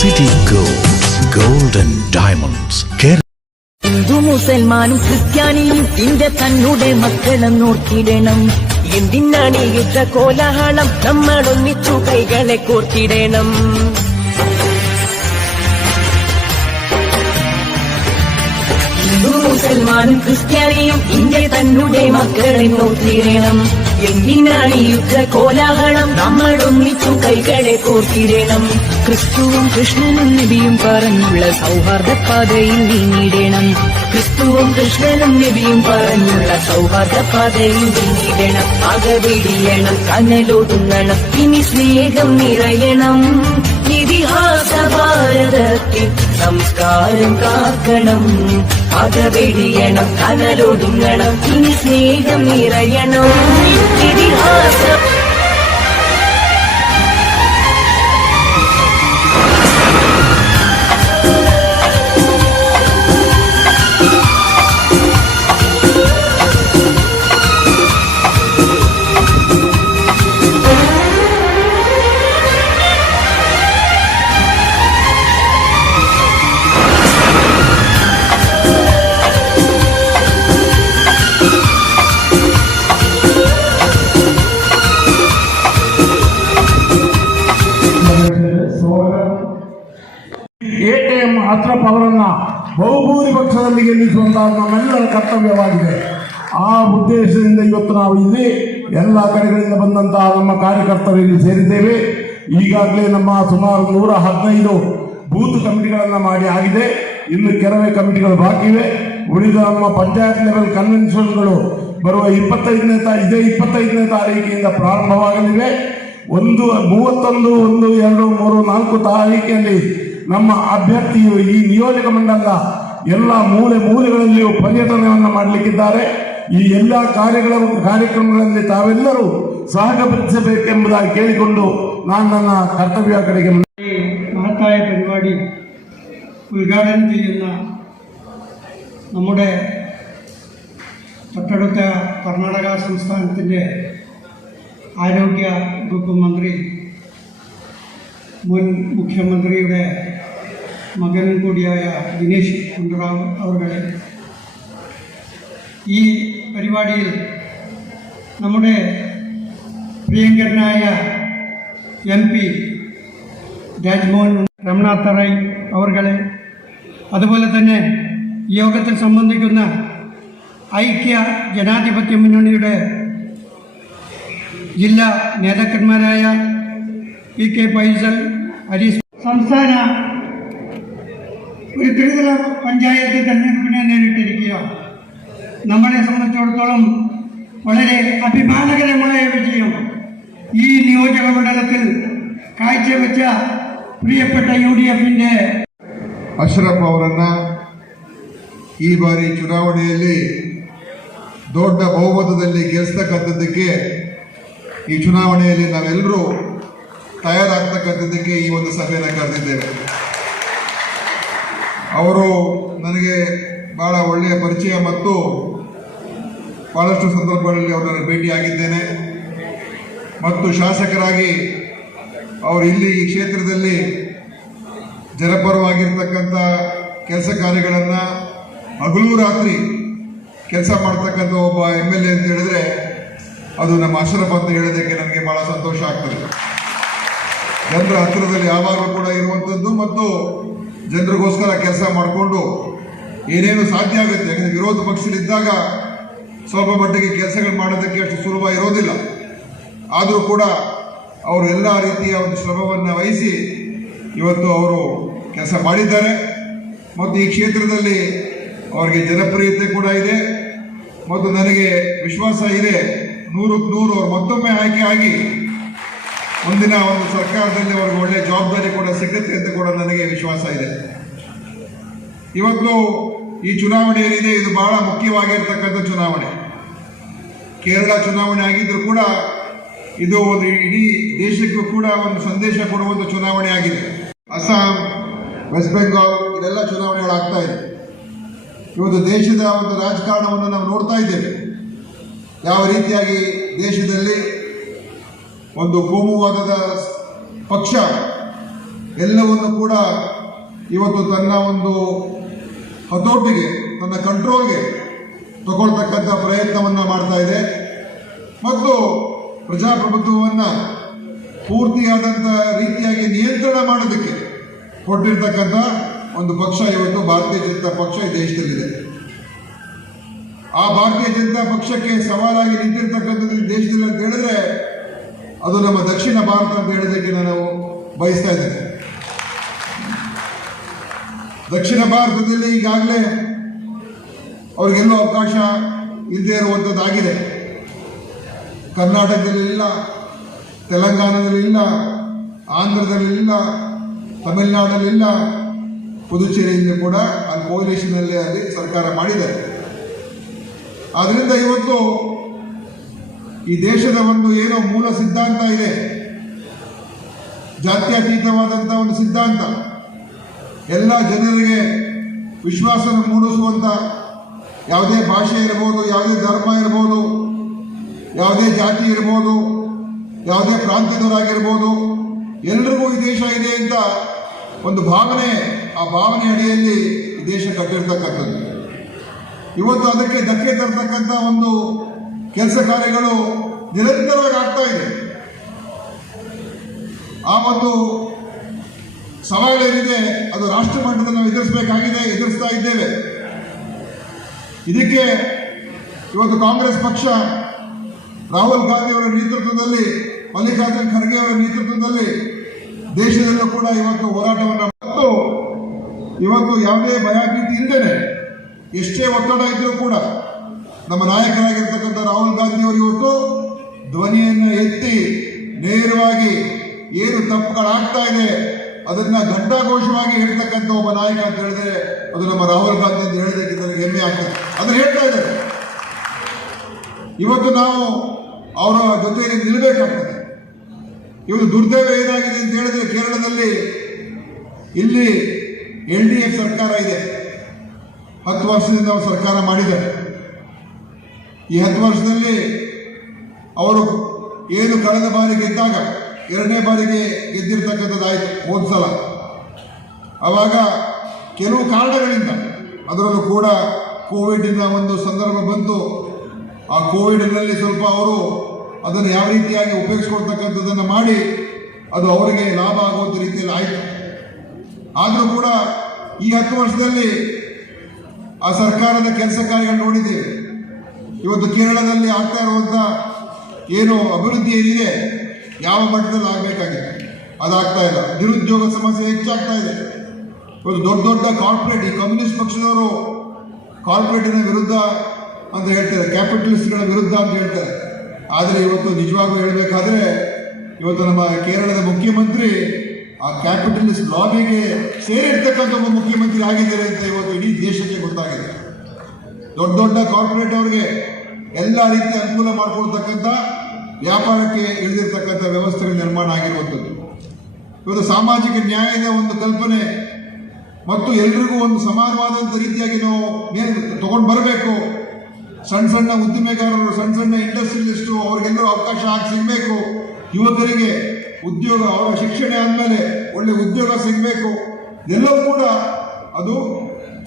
City Gold, Gold and Diamonds. Hindu മുസൽമാനും ക്രിസ്ത്യാനിയും നിന്റെ തന്നുടെ മക്കളും നോക്കിയിടണം. എന്തിനാണ് യുദ്ധ കോലാഹലം? നമ്മൾ ഒന്നിച്ചു കൈകളെ കോർത്തിടണം. ഹിന്ദു മുസൽമാനും ക്രിസ്ത്യാനിയും നിന്റെ തന്നുടെ മക്കളെ നോക്കിയിടണം. എന്തിനാണ് യുദ്ധ കോലാഹലം? നമ്മൾ ഒന്നിച്ചു കൈകളെ കോർത്തിടണം. ക്രിസ്തുവും കൃഷ്ണനും നബിയും പറഞ്ഞുള്ള സൗഹാർദ്ദ പാതയിൽ നീങ്ങിടണം. ക്രിസ്തുവും കൃഷ്ണനും നബിയും പറഞ്ഞുള്ള സൗഹാർദ്ദ പാതയിൽ നീങ്ങിടണം. അകവെടിയണം, കനലൊടുങ്ങണം, ഇനി സ്നേഹം നിറയണം. ഇതിഹാസ ഭാരതത്തിൽ സംസ്കാരം കാക്കണം. അകവെടിയണം, കനലൊടുങ്ങണം, ഇനി സ്നേഹം നിറയണം. ഇതിഹാസ ಅತ್ರ ಪವರನ್ನ ಬಹುಭೂರಿಪಕ್ಷದಲ್ಲಿ ಗೆಲ್ಲಿಸುವಂತಹ ನಮ್ಮೆಲ್ಲರ ಕರ್ತವ್ಯವಾಗಿದೆ. ಆ ಉದ್ದೇಶದಿಂದ ಇವತ್ತು ನಾವು ಇಲ್ಲಿ ಎಲ್ಲ ಕಡೆಗಳಿಂದ ಬಂದಂತಹ ನಮ್ಮ ಕಾರ್ಯಕರ್ತರು ಇಲ್ಲಿ ಸೇರಿದ್ದೇವೆ. ಈಗಾಗಲೇ ನಮ್ಮ ಸುಮಾರು 115 ಬೂತ್ ಕಮಿಟಿಗಳನ್ನು ಮಾಡಿ ಆಗಿದೆ. ಇನ್ನು ಕೆಲವೇ ಕಮಿಟಿಗಳು ಬಾಕಿ ಇವೆ. ಉಳಿದ ನಮ್ಮ ಪಂಚಾಯತ್ ಲೆವೆಲ್ ಕನ್ವೆನ್ಷನ್ಗಳು ಬರುವ 25ನೇ ತಾರೀಕಿನಿಂದ ಪ್ರಾರಂಭವಾಗಲಿವೆ. 31, 1, 2, 3, 4 ತಾರೀಕಿನಲ್ಲಿ ನಮ್ಮ ಅಭ್ಯರ್ಥಿಯು ಈ ನಿಯೋಜಕ ಮಂಡಲ ಎಲ್ಲ ಮೂಲೆಗಳಲ್ಲಿಯೂ ಪರ್ಯಟನವನ್ನು ಮಾಡಲಿಕ್ಕಿದ್ದಾರೆ. ಈ ಎಲ್ಲ ಕಾರ್ಯಕ್ರಮಗಳಲ್ಲಿ ತಾವೆಲ್ಲರೂ സഹകരിച്ചಬೇಕೆಂಬುದಾಗಿ കേಳಿಕೊಂಡು ഞാൻ ನನ್ನ കർത്തവ്യ കಡೆಗೆ മഹത്തായ പരിപാടി ഉദ്ഘാടനം ചെയ്യുന്ന നമ്മുടെ തൊട്ടടുത്ത കർണാടക സംസ്ഥാനത്തിൻ്റെ ആരോഗ്യ വകുപ്പ് മന്ത്രി, മുൻ മുഖ്യമന്ത്രിയുടെ മകനും കൂടിയായ ദിനേശ് ഗുണ്ടുറാവ് അവരുടെ ഈ പരിപാടിയിൽ നമ്മുടെ പ്രിയങ്കരനായ MP രാജ്മോഹൻ രമനാഥ് റൈ അവരുടെ, അതുപോലെ തന്നെ ഈ യോഗത്തിൽ സംബന്ധിക്കുന്ന ഐക്യ ജനാധിപത്യ മുന്നണിയുടെ ജില്ലാ നേതാക്കന്മാരായ PK ഫൈസൽ, ഹരീഷ്, സംസ്ഥാന ഒരു ത്രിതല പഞ്ചായത്ത് തെരഞ്ഞെടുപ്പിനെ നേരിട്ടിരിക്കുക. നമ്മളെ സംബന്ധിച്ചിടത്തോളം വളരെ അഭിമാനകരമായ വിജയം ഈ നിയോജക മണ്ഡലത്തിൽ കാഴ്ചവെച്ച പ്രിയപ്പെട്ട UDFന്റെ ಅಶ್ರಫ್ ಅವರನ್ನ ಈ ಬಾರಿ ಚುನಾವಣೆಯಲ್ಲಿ ದೊಡ್ಡ ಬಹುಮತದಲ್ಲಿ ಗೆಲ್ಲಿಸತಕ್ಕಂಥದ್ದಕ್ಕೆ, ಈ ಚುನಾವಣೆಯಲ್ಲಿ ನಾವೆಲ್ಲರೂ ತಯಾರಾಗ್ತಕ್ಕಂಥದ್ದಕ್ಕೆ ಈ ಒಂದು ಸಭೆಯನ್ನು ಕರೆದಿದ್ದೇವೆ. ಅವರು ನನಗೆ ಬಹಳ ಒಳ್ಳೆಯ ಪರಿಚಯ ಮತ್ತು ಬಹಳಷ್ಟು ಸಂದರ್ಭಗಳಲ್ಲಿ ಅವರನ್ನು ಭೇಟಿಯಾಗಿದ್ದೇನೆ ಮತ್ತು ಶಾಸಕರಾಗಿ ಅವರು ಇಲ್ಲಿ ಈ ಕ್ಷೇತ್ರದಲ್ಲಿ ಜನಪರವಾಗಿರ್ತಕ್ಕಂಥ ಕೆಲಸ ಕಾರ್ಯಗಳನ್ನು ಹಗಲು ರಾತ್ರಿ ಕೆಲಸ ಮಾಡ್ತಕ್ಕಂಥ ಒಬ್ಬ MLA ಅಂತ ಹೇಳಿದ್ರೆ ಅದು ನಮ್ಮ ಅಶ್ರಫ್ ಅಂತ ಹೇಳೋದಕ್ಕೆ ನನಗೆ ಬಹಳ ಸಂತೋಷ ಆಗ್ತದೆ. ಜನರ ಹತ್ತಿರದಲ್ಲಿ ಯಾವಾಗಲೂ ಕೂಡ ಇರುವಂಥದ್ದು ಮತ್ತು ಜನರಿಗೋಸ್ಕರ ಕೆಲಸ ಮಾಡಿಕೊಂಡು ಏನೇನು ಸಾಧ್ಯ ಆಗುತ್ತೆ. ಯಾಕಂದರೆ ವಿರೋಧ ಪಕ್ಷದಲ್ಲಿದ್ದಾಗ ಸ್ವಲ್ಪ ಮಟ್ಟಿಗೆ ಕೆಲಸಗಳು ಮಾಡೋದಕ್ಕೆ ಅಷ್ಟು ಸುಲಭ ಇರೋದಿಲ್ಲ. ಆದರೂ ಕೂಡ ಅವರು ಎಲ್ಲ ರೀತಿಯ ಒಂದು ಶ್ರಮವನ್ನು ವಹಿಸಿ ಇವತ್ತು ಅವರು ಕೆಲಸ ಮಾಡಿದ್ದಾರೆ ಮತ್ತು ಈ ಕ್ಷೇತ್ರದಲ್ಲಿ ಅವರಿಗೆ ಜನಪ್ರಿಯತೆ ಕೂಡ ಇದೆ ಮತ್ತು ನನಗೆ ವಿಶ್ವಾಸ ಇದೆ 100ಕ್ಕೆ 100 ಅವರು ಮತ್ತೊಮ್ಮೆ ಆಯ್ಕೆ ಆಗಿ ಮುಂದಿನ ಒಂದು ಸರ್ಕಾರದಲ್ಲಿ ಅವರಿಗೆ ಒಳ್ಳೆಯ ಜವಾಬ್ದಾರಿ ಕೂಡ ಸಿಗುತ್ತೆ ಅಂತ ಕೂಡ ನನಗೆ ವಿಶ್ವಾಸ ಇದೆ. ಇವತ್ತು ಈ ಚುನಾವಣೆ ಏನಿದೆ ಇದು ಬಹಳ ಮುಖ್ಯವಾಗಿರ್ತಕ್ಕಂಥ ಚುನಾವಣೆ. ಕೇರಳ ಚುನಾವಣೆ ಆಗಿದ್ರೂ ಕೂಡ ಇದು ಒಂದು ಇಡೀ ದೇಶಕ್ಕೂ ಕೂಡ ಒಂದು ಸಂದೇಶ ಕೊಡುವಂಥ ಚುನಾವಣೆ ಆಗಿದೆ. ಅಸ್ಸಾಂ, ವೆಸ್ಟ್ ಬೆಂಗಾಲ್ ಇದೆಲ್ಲ ಚುನಾವಣೆಗಳಾಗ್ತಾ ಇದೆ. ಇವತ್ತು ದೇಶದ ಒಂದು ರಾಜಕಾರಣವನ್ನು ನಾವು ನೋಡ್ತಾ ಇದ್ದೇವೆ. ಯಾವ ರೀತಿಯಾಗಿ ದೇಶದಲ್ಲಿ ಒಂದು ಕೋಮುವಾದದ ಪಕ್ಷ ಎಲ್ಲವನ್ನು ಕೂಡ ಇವತ್ತು ತನ್ನ ಒಂದು ಹತೋಟಿಗೆ, ತನ್ನ ಕಂಟ್ರೋಲ್ಗೆ ತಗೊಳ್ತಕ್ಕಂಥ ಪ್ರಯತ್ನವನ್ನು ಮಾಡ್ತಾ ಇದೆ ಮತ್ತು ಪ್ರಜಾಪ್ರಭುತ್ವವನ್ನು ಪೂರ್ತಿಯಾದಂಥ ರೀತಿಯಾಗಿ ನಿಯಂತ್ರಣ ಮಾಡೋದಕ್ಕೆ ಕೊಟ್ಟಿರ್ತಕ್ಕಂಥ ಒಂದು ಪಕ್ಷ ಇವತ್ತು ಭಾರತೀಯ ಜನತಾ ಪಕ್ಷ ಈ ದೇಶದಲ್ಲಿದೆ. ಆ ಭಾರತೀಯ ಜನತಾ ಪಕ್ಷಕ್ಕೆ ಸವಾಲಾಗಿ ನಿಂತಿರ್ತಕ್ಕಂಥದ್ದು ಈ ದೇಶದಲ್ಲಿ ಅಂತ ಹೇಳಿದ್ರೆ ಅದು ನಮ್ಮ ದಕ್ಷಿಣ ಭಾರತ ಅಂತ ಹೇಳೋದಕ್ಕೆ ನಾನು ಬಯಸ್ತಾ ಇದ್ದೇನೆ. ದಕ್ಷಿಣ ಭಾರತದಲ್ಲಿ ಈಗಾಗಲೇ ಅವ್ರಿಗೆಲ್ಲೂ ಅವಕಾಶ ಇಲ್ಲದೆ ಇರುವಂಥದ್ದಾಗಿದೆ. ಕರ್ನಾಟಕದಲ್ಲಿಲ್ಲ, ತೆಲಂಗಾಣದಲ್ಲಿಲ್ಲ, ಆಂಧ್ರದಲ್ಲಿಲ್ಲ, ತಮಿಳುನಾಡಲ್ಲಿಲ್ಲ, ಪುದುಚೇರಿಯಲ್ಲಿ ಕೂಡ ಅಲ್ಲಿ ಕೋಲಿಷನಲ್ಲಿ ಅಲ್ಲಿ ಸರ್ಕಾರ ಮಾಡಿದ್ದಾರೆ. ಆದ್ದರಿಂದ ಇವತ್ತು ಈ ದೇಶದ ಒಂದು ಏನೋ ಮೂಲ ಸಿದ್ಧಾಂತ ಇದೆ, ಜಾತ್ಯತೀತವಾದಂಥ ಒಂದು ಸಿದ್ಧಾಂತ, ಎಲ್ಲ ಜನರಿಗೆ ವಿಶ್ವಾಸ ಮೂಡಿಸುವಂಥ, ಯಾವುದೇ ಭಾಷೆ ಇರ್ಬೋದು, ಯಾವುದೇ ಧರ್ಮ ಇರ್ಬೋದು, ಯಾವುದೇ ಜಾತಿ ಇರ್ಬೋದು, ಯಾವುದೇ ಪ್ರಾಂತ್ಯದವರಾಗಿರ್ಬೋದು, ಎಲ್ರಿಗೂ ಈ ದೇಶ ಇದೆ ಅಂತ ಒಂದು ಭಾವನೆ, ಆ ಭಾವನೆ ಅಡಿಯಲ್ಲಿ ಈ ದೇಶ ಕಟ್ಟಿರ್ತಕ್ಕಂಥದ್ದು. ಇವತ್ತು ಅದಕ್ಕೆ ಧಕ್ಕೆ ತರ್ತಕ್ಕಂಥ ಒಂದು ಕೆಲಸ ಕಾರ್ಯಗಳು ನಿರಂತರವಾಗಿ ಆಗ್ತಾ ಇದೆ. ಆ ಒಂದು ಸವಾಲೇನಿದೆ ಅದು ರಾಷ್ಟ್ರ ಮಟ್ಟದಲ್ಲಿ ನಾವು ಎದುರಿಸಬೇಕಾಗಿದೆ, ಎದುರಿಸ್ತಾ ಇದ್ದೇವೆ. ಇದಕ್ಕೆ ಇವತ್ತು ಕಾಂಗ್ರೆಸ್ ಪಕ್ಷ ರಾಹುಲ್ ಗಾಂಧಿ ಅವರ ನೇತೃತ್ವದಲ್ಲಿ, ಮಲ್ಲಿಕಾರ್ಜುನ್ ಖರ್ಗೆ ಅವರ ನೇತೃತ್ವದಲ್ಲಿ ದೇಶದಲ್ಲೂ ಕೂಡ ಇವತ್ತು ಹೋರಾಟವನ್ನು ಮತ್ತು ಇವತ್ತು ಯಾವುದೇ ಭಯಭೀತಿ ಇಲ್ಲದೇನೆ ಎಷ್ಟೇ ಒತ್ತಡ ಇದ್ದರೂ ಕೂಡ ನಮ್ಮ ನಾಯಕರಾಗಿರ್ತಕ್ಕಂಥ ರಾಹುಲ್ ಗಾಂಧಿ ಅವರು ಇವತ್ತು ಧ್ವನಿಯನ್ನು ಎತ್ತಿ ನೇರವಾಗಿ ಏನು ತಪ್ಪುಗಳಾಗ್ತಾ ಇದೆ ಅದನ್ನ ಘಂಟಾಘೋಷವಾಗಿ ಹೇಳ್ತಕ್ಕಂಥ ಒಬ್ಬ ನಾಯಕ ಅಂತ ಹೇಳಿದ್ರೆ ಅದು ನಮ್ಮ ರಾಹುಲ್ ಗಾಂಧಿ ಅಂತ ಹೇಳೋದಕ್ಕೆ ನನಗೆ ಹೆಮ್ಮೆ ಆಗ್ತದೆ. ಅದನ್ನು ಹೇಳ್ತಾ ಇದ್ದಾರೆ. ಇವತ್ತು ನಾವು ಅವರ ಜೊತೆಯಲ್ಲಿ ನಿಲ್ಲಬೇಕಾಗ್ತದೆ. ಇವತ್ತು ದುರ್ದೈವ ಏನಾಗಿದೆ ಅಂತ ಹೇಳಿದ್ರೆ ಕೇರಳದಲ್ಲಿ ಇಲ್ಲಿ LDF ಸರ್ಕಾರ ಇದೆ. 10 ವರ್ಷದಿಂದ ಅವರು ಸರ್ಕಾರ ಮಾಡಿದ್ದಾರೆ. ಈ 10 ವರ್ಷದಲ್ಲಿ ಅವರು ಏನು ಕಳೆದ ಬಾರಿ ಗೆದ್ದಾಗ 2ನೇ ಬಾರಿಗೆ ಗೆದ್ದಿರ್ತಕ್ಕಂಥದ್ದಾಯಿತು ಹೋದ ಸಲ. ಆವಾಗ ಕೆಲವು ಕಾರಣಗಳಿಂದ, ಅದರಲ್ಲೂ ಕೂಡ ಕೋವಿಡಿನ ಒಂದು ಸಂದರ್ಭ ಬಂತು. ಆ ಕೋವಿಡ್ನಲ್ಲಿ ಸ್ವಲ್ಪ ಅವರು ಅದನ್ನು ಯಾವ ರೀತಿಯಾಗಿ ಉಪಯೋಗಿಸ್ಕೊಳ್ತಕ್ಕಂಥದ್ದನ್ನು ಮಾಡಿ ಅದು ಅವರಿಗೆ ಲಾಭ ಆಗುವಂಥ ರೀತಿಯಲ್ಲಿ ಆಯಿತು. ಆದರೂ ಕೂಡ ಈ 10 ವರ್ಷದಲ್ಲಿ ಆ ಸರ್ಕಾರದ ಕೆಲಸ ಕಾರ್ಯಗಳು ನೋಡಿದ್ದೇವೆ. ಇವತ್ತು ಕೇರಳದಲ್ಲಿ ಆಗ್ತಾ ಇರುವಂಥ ಏನು ಅಭಿವೃದ್ಧಿ ಏನಿದೆ ಯಾವ ಮಟ್ಟದಲ್ಲಿ ಆಗಬೇಕಾಗಿದೆ ಅದಾಗ್ತಾ ಇಲ್ಲ. ನಿರುದ್ಯೋಗ ಸಮಸ್ಯೆ ಹೆಚ್ಚಾಗ್ತಾ ಇದೆ. ಇವತ್ತು ದೊಡ್ಡ ದೊಡ್ಡ ಕಾರ್ಪೊರೇಟ್, ಈ ಕಮ್ಯುನಿಸ್ಟ್ ಪಕ್ಷದವರು ಕಾರ್ಪೊರೇಟಿನ ವಿರುದ್ಧ ಅಂತ ಹೇಳ್ತಾರೆ, ಕ್ಯಾಪಿಟಲಿಸ್ಟ್ಗಳ ವಿರುದ್ಧ ಅಂತ ಹೇಳ್ತಾರೆ. ಆದರೆ ಇವತ್ತು ನಿಜವಾಗ್ಲೂ ಹೇಳಬೇಕಾದ್ರೆ ಇವತ್ತು ನಮ್ಮ ಕೇರಳದ ಮುಖ್ಯಮಂತ್ರಿ ಆ ಕ್ಯಾಪಿಟಲಿಸ್ಟ್ ಲಾಬಿಗೆ ಸೇರಿರ್ತಕ್ಕಂಥ ಒಬ್ಬ ಮುಖ್ಯಮಂತ್ರಿ ಆಗಿದ್ದಾರೆ ಅಂತ ಇವತ್ತು ಇಡೀ ದೇಶಕ್ಕೆ ಗೊತ್ತಾಗಿದೆ. ದೊಡ್ಡ ದೊಡ್ಡ ಕಾರ್ಪೊರೇಟ್ ಅವರಿಗೆ ಎಲ್ಲ ರೀತಿಯ ಅನುಕೂಲ ಮಾಡಿಕೊಳ್ತಕ್ಕಂಥ, ವ್ಯಾಪಾರಕ್ಕೆ ಇಳಿದಿರ್ತಕ್ಕಂಥ ವ್ಯವಸ್ಥೆಗಳು ನಿರ್ಮಾಣ ಆಗಿರುವಂಥದ್ದು. ಇವತ್ತು ಸಾಮಾಜಿಕ ನ್ಯಾಯದ ಒಂದು ಕಲ್ಪನೆ ಮತ್ತು ಎಲ್ರಿಗೂ ಒಂದು ಸಮಾನವಾದಂಥ ರೀತಿಯಾಗಿ ನಾವು ಮೇಲೆ ತಗೊಂಡು ಬರಬೇಕು. ಸಣ್ಣ ಸಣ್ಣ ಉದ್ದಿಮೆಗಾರರು, ಸಣ್ಣ ಸಣ್ಣ ಇಂಡಸ್ಟ್ರಿಯಲಿಸ್ಟು ಅವ್ರಿಗೆಲ್ಲರೂ ಅವಕಾಶ ಆಗಿ ಸಿಗಬೇಕು. ಯುವಕರಿಗೆ ಉದ್ಯೋಗ, ಅವರ ಶಿಕ್ಷಣ ಆದಮೇಲೆ ಒಳ್ಳೆ ಉದ್ಯೋಗ ಸಿಗಬೇಕು. ಎಲ್ಲವೂ ಕೂಡ ಅದು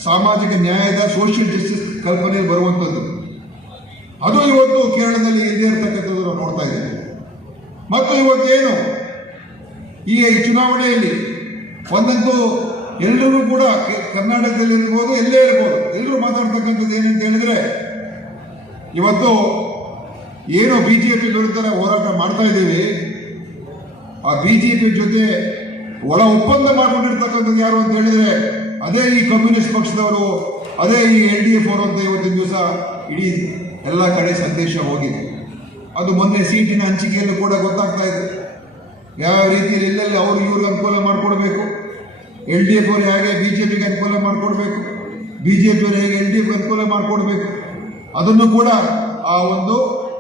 ಸಾಮಾಜಿಕ ನ್ಯಾಯದ ಸೋಷಿಯಲ್ ಜಸ್ಟಿಸ್ ಕಲ್ಪನೆಯಲ್ಲಿ ಬರುವಂಥದ್ದು. ಅದು ಇವತ್ತು ಕೇರಳದಲ್ಲಿ ಇಲ್ಲದೆ ಇರತಕ್ಕಂಥದ್ದು ನಾವು ನೋಡ್ತಾ ಇದ್ದೇವೆ. ಮತ್ತು ಇವತ್ತೇನು ಈ ಚುನಾವಣೆಯಲ್ಲಿ ಒಂದಂತೂ ಎಲ್ಲರೂ ಕೂಡ ಕರ್ನಾಟಕದಲ್ಲಿ ಇರ್ಬೋದು, ಎಲ್ಲೇ ಇರ್ಬೋದು, ಎಲ್ಲರೂ ಮಾತಾಡ್ತಕ್ಕಂಥದ್ದು ಏನಂತ ಹೇಳಿದ್ರೆ ಇವತ್ತು ಏನು BJP ವಿರುದ್ಧ ಹೋರಾಟ ಮಾಡ್ತಾ ಇದ್ದೀವಿ, ಆ BJP ಜೊತೆ ಒಳ ಒಪ್ಪಂದ ಮಾಡ್ಕೊಂಡಿರ್ತಕ್ಕಂಥದ್ದು ಯಾರು ಅಂತ ಹೇಳಿದ್ರೆ ಅದೇ ಈ ಕಮ್ಯುನಿಸ್ಟ್ ಪಕ್ಷದವರು, ಅದೇ ಈ LDF ಅವರು ಅಂತ ಇವತ್ತಿನ ದಿವಸ ಇಡೀ ಎಲ್ಲ ಕಡೆ ಸಂದೇಶ ಹೋಗಿದೆ. ಅದು ಮೊನ್ನೆ ಸೀಟಿನ ಹಂಚಿಕೆಯಲ್ಲೂ ಕೂಡ ಗೊತ್ತಾಗ್ತಾ ಇದೆ. ಯಾವ ರೀತಿಯಲ್ಲಿ ಎಲ್ಲೆಲ್ಲಿ ಅವರು ಇವ್ರಿಗೆ ಅನುಕೂಲ ಮಾಡಿಕೊಡ್ಬೇಕು, LDF ಅವರು ಹೇಗೆ BJPಗೆ ಅನುಕೂಲ ಮಾಡಿಕೊಡ್ಬೇಕು, BJP ಅವರು ಹೇಗೆ LDF ಅನುಕೂಲ ಮಾಡಿಕೊಡ್ಬೇಕು, ಅದನ್ನು ಕೂಡ ಆ ಒಂದು